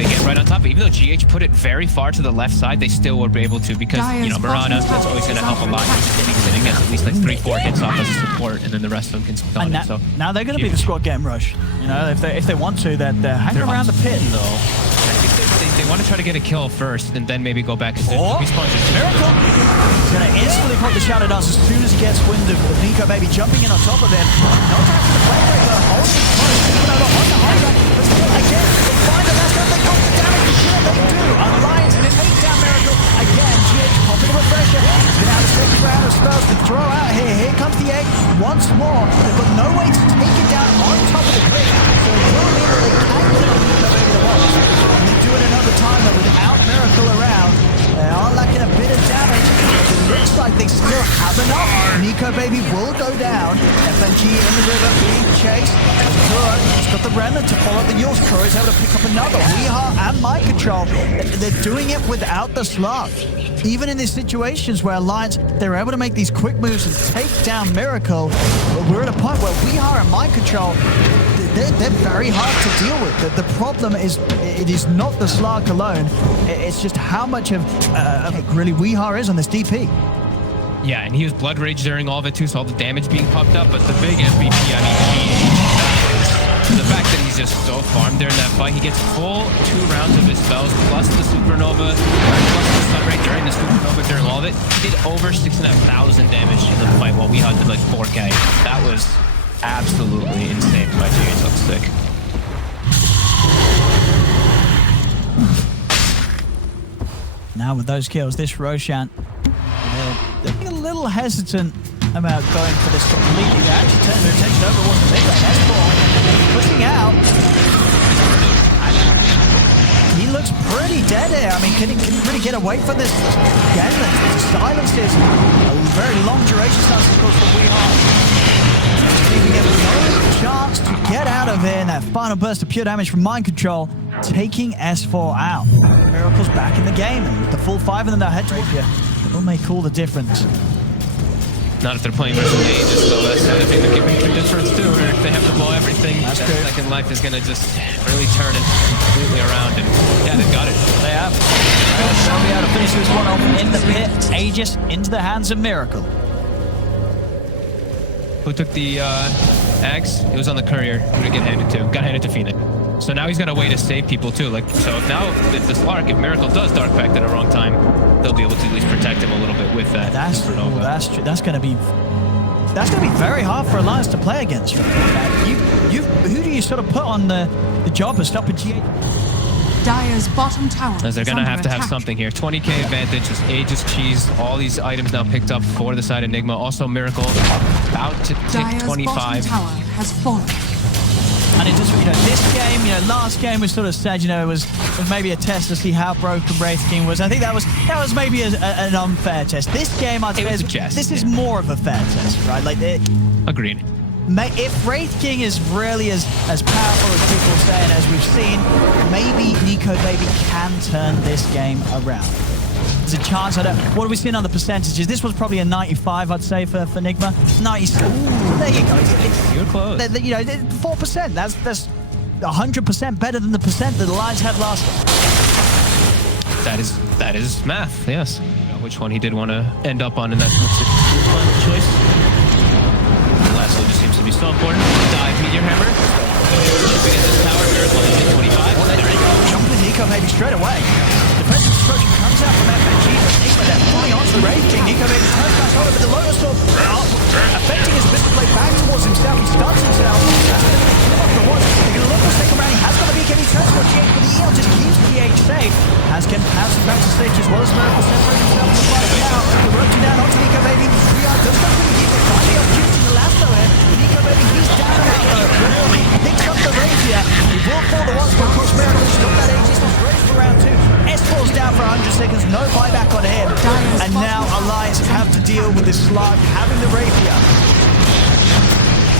they get right on top. Even though GH put it very far to the left side, they still were able to because, you know, Mirana, that's always going to help a lot. He gets at least like 3-4 hits off as a support, and then the rest of them can stun it. So now they're going to be the squad game rush. You know, if they want to, they're hanging around the pit. Though. I think they want to try to get a kill first, and then maybe go back to respawns. Miracle! He's going to instantly put the shadow dance as soon as he gets wind of Nico Baby jumping in on top of him. No time for the playmaker, holding close, even over on the high ground, but still, again, they find the last time they got the damage to sure they do. Alliance and it takes down Miracle. Again, GH popping a refresher. He's been out of second round of spells to throw out here. Here comes the egg once more. They've got no way to take it down on top of the cliff. So it will mean that they can kill Nico Baby the once. And they do it another time, but without Miracle around. They are lacking a bit of damage. It looks like they still have enough. Nico Baby will go down. FNG in the river being chased. He's got the remnant to follow the Yules. Kuro is able to pick up another. Weehaw and Mind Control. They're doing it without the Slark. Even in these situations where Alliance, they're able to make these quick moves and take down Miracle, we're at a point where Weehaw and Mind Control, they're very hard to deal with. The problem is, it is not the Slark alone. It's just how much of really Weehaw is on this DP. Yeah, and he was Blood Rage during all of it too, so all the damage being popped up, but the big MVP, I mean, the fact that he's just so farmed there in that fight, he gets full 2 rounds of his spells, plus the Supernova, plus the Stun Ray during the Supernova during all of it. He did over 6,500 damage in the fight while Weehaw did like 4K. That was absolutely insane by GH. Looks sick. Now with those kills, this Roshan, they're being a little hesitant about going for this completely. They actually turned their attention over towards the mid lane. S4 pushing out. He looks pretty dead here. I mean, can he really get away from this? Again, the silence is a very long duration stance, of course, for Weehaw. Leaving him no chance to get out of here. And that final burst of pure damage from Mind Control, taking S4 out. Miracle's back in the game, and with the full 5 of them that head towards you, it will make all the difference. Not if they're playing versus Aegis, though. That's the other thing they're giving the difference too. Or if they have to blow everything, that second life is going to just really turn it completely around. And yeah, they've got it. They have. They'll be able to finish this one off in the pit. Aegis into the hands of Miracle. Who took the axe? It was on the courier. Who did it get handed to? Got handed to Phoenix. So now he's got a way to save people too. Like, so if the Slark, if Miracle does Dark Pact at the wrong time, they'll be able to at least protect him a little bit with that. That's true. That's going to be very hard for Alliance to play against. Who do you sort of put on the job of stopping GH? Dire's bottom tower. As they're going to have something here. 20k advantage, just Aegis cheese. All these items now picked up for the side of Nigma. Also Miracle about to tick 25. Bottom tower has fallen. And it just, this game, last game was sort of said, it was maybe a test to see how broken Wraith King was. I think that was maybe an unfair test. This game, I'd say, this is more of a fair test, right? Like, agreed. If Wraith King is really as powerful as people say, and as we've seen, maybe Nico Baby can turn this game around. There's a chance. What are we seeing on the percentages? This was probably a 95, I'd say, for Nigma. 90. There you go. You're close. 4%. That's 100% better than the percent that the Lions had last time. That is math. Yes. Which one he did want to end up on, and that's his final choice. Lastly, just seems to be so important. Dive Meteor Hammer. Shipping in this tower. Miracle is at 25. Well, there you go. Jumping to Nico Baby straight away. Defensive destruction comes out from FNG, but Nigma there flying onto the Wraith King. Nico Baby turns back over, but the Lotus Storm affecting his missile blade back towards himself. He stuns himself. That's going to make him off the one. They're going to look for a second round. He has got the BKB. He turns for GH, but the EL just keeps GH safe. Haskin passes back to stage as well as Miracle separating himself from the fight now. The roaching down onto Nico Baby. VR does not really give it. Finally opportunity to lasso here. Nico Baby, he's down out there. He picks up the Rapier. He will fall the once, but of course Miracle stopped that Aegis. Was ready for round 2. S4's down for 100 seconds. No buyback on him. And now Alliance have to deal with this Slark having the Rapier.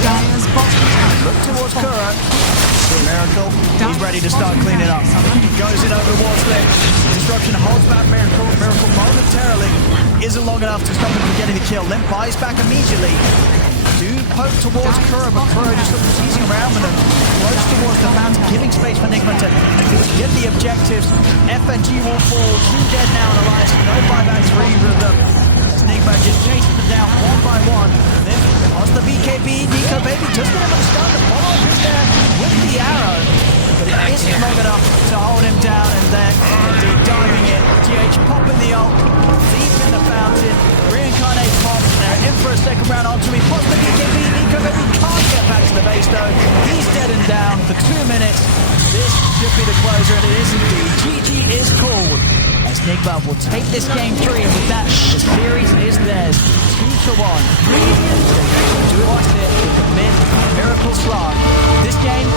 Dire's bottom tower. Look towards Kuro. Miracle, he's ready to start cleaning up. He goes in over the wall slip. Disruption holds back Miracle. Miracle momentarily isn't long enough to stop him from getting the kill. Then buys back immediately. do poke towards Kuro, but Kuro just sort of teasing around with him, close towards the fountain, giving space for Nigma to get the objectives. FNG will fall, 2 dead now in Alliance, no buybacks for either of them. As Nigma just chasing them down one by one. Then on the BKB, Nico Baby just going to stun the follow-up is there with the arrow. But it isn't long enough to hold him down, and then indeed diving in. GH popping the ult, deep in the fountain, reincarnate pop, and they're in for a second round onto me. Pops the BKB, Nico Baby can't get back to the base though. He's dead and down for 2 minutes. This should be the closer, and it is indeed. GG is called, as Nigma will take this game 3, and with that, the series is theirs. 2-1. Do it with the Miracle Slark. This game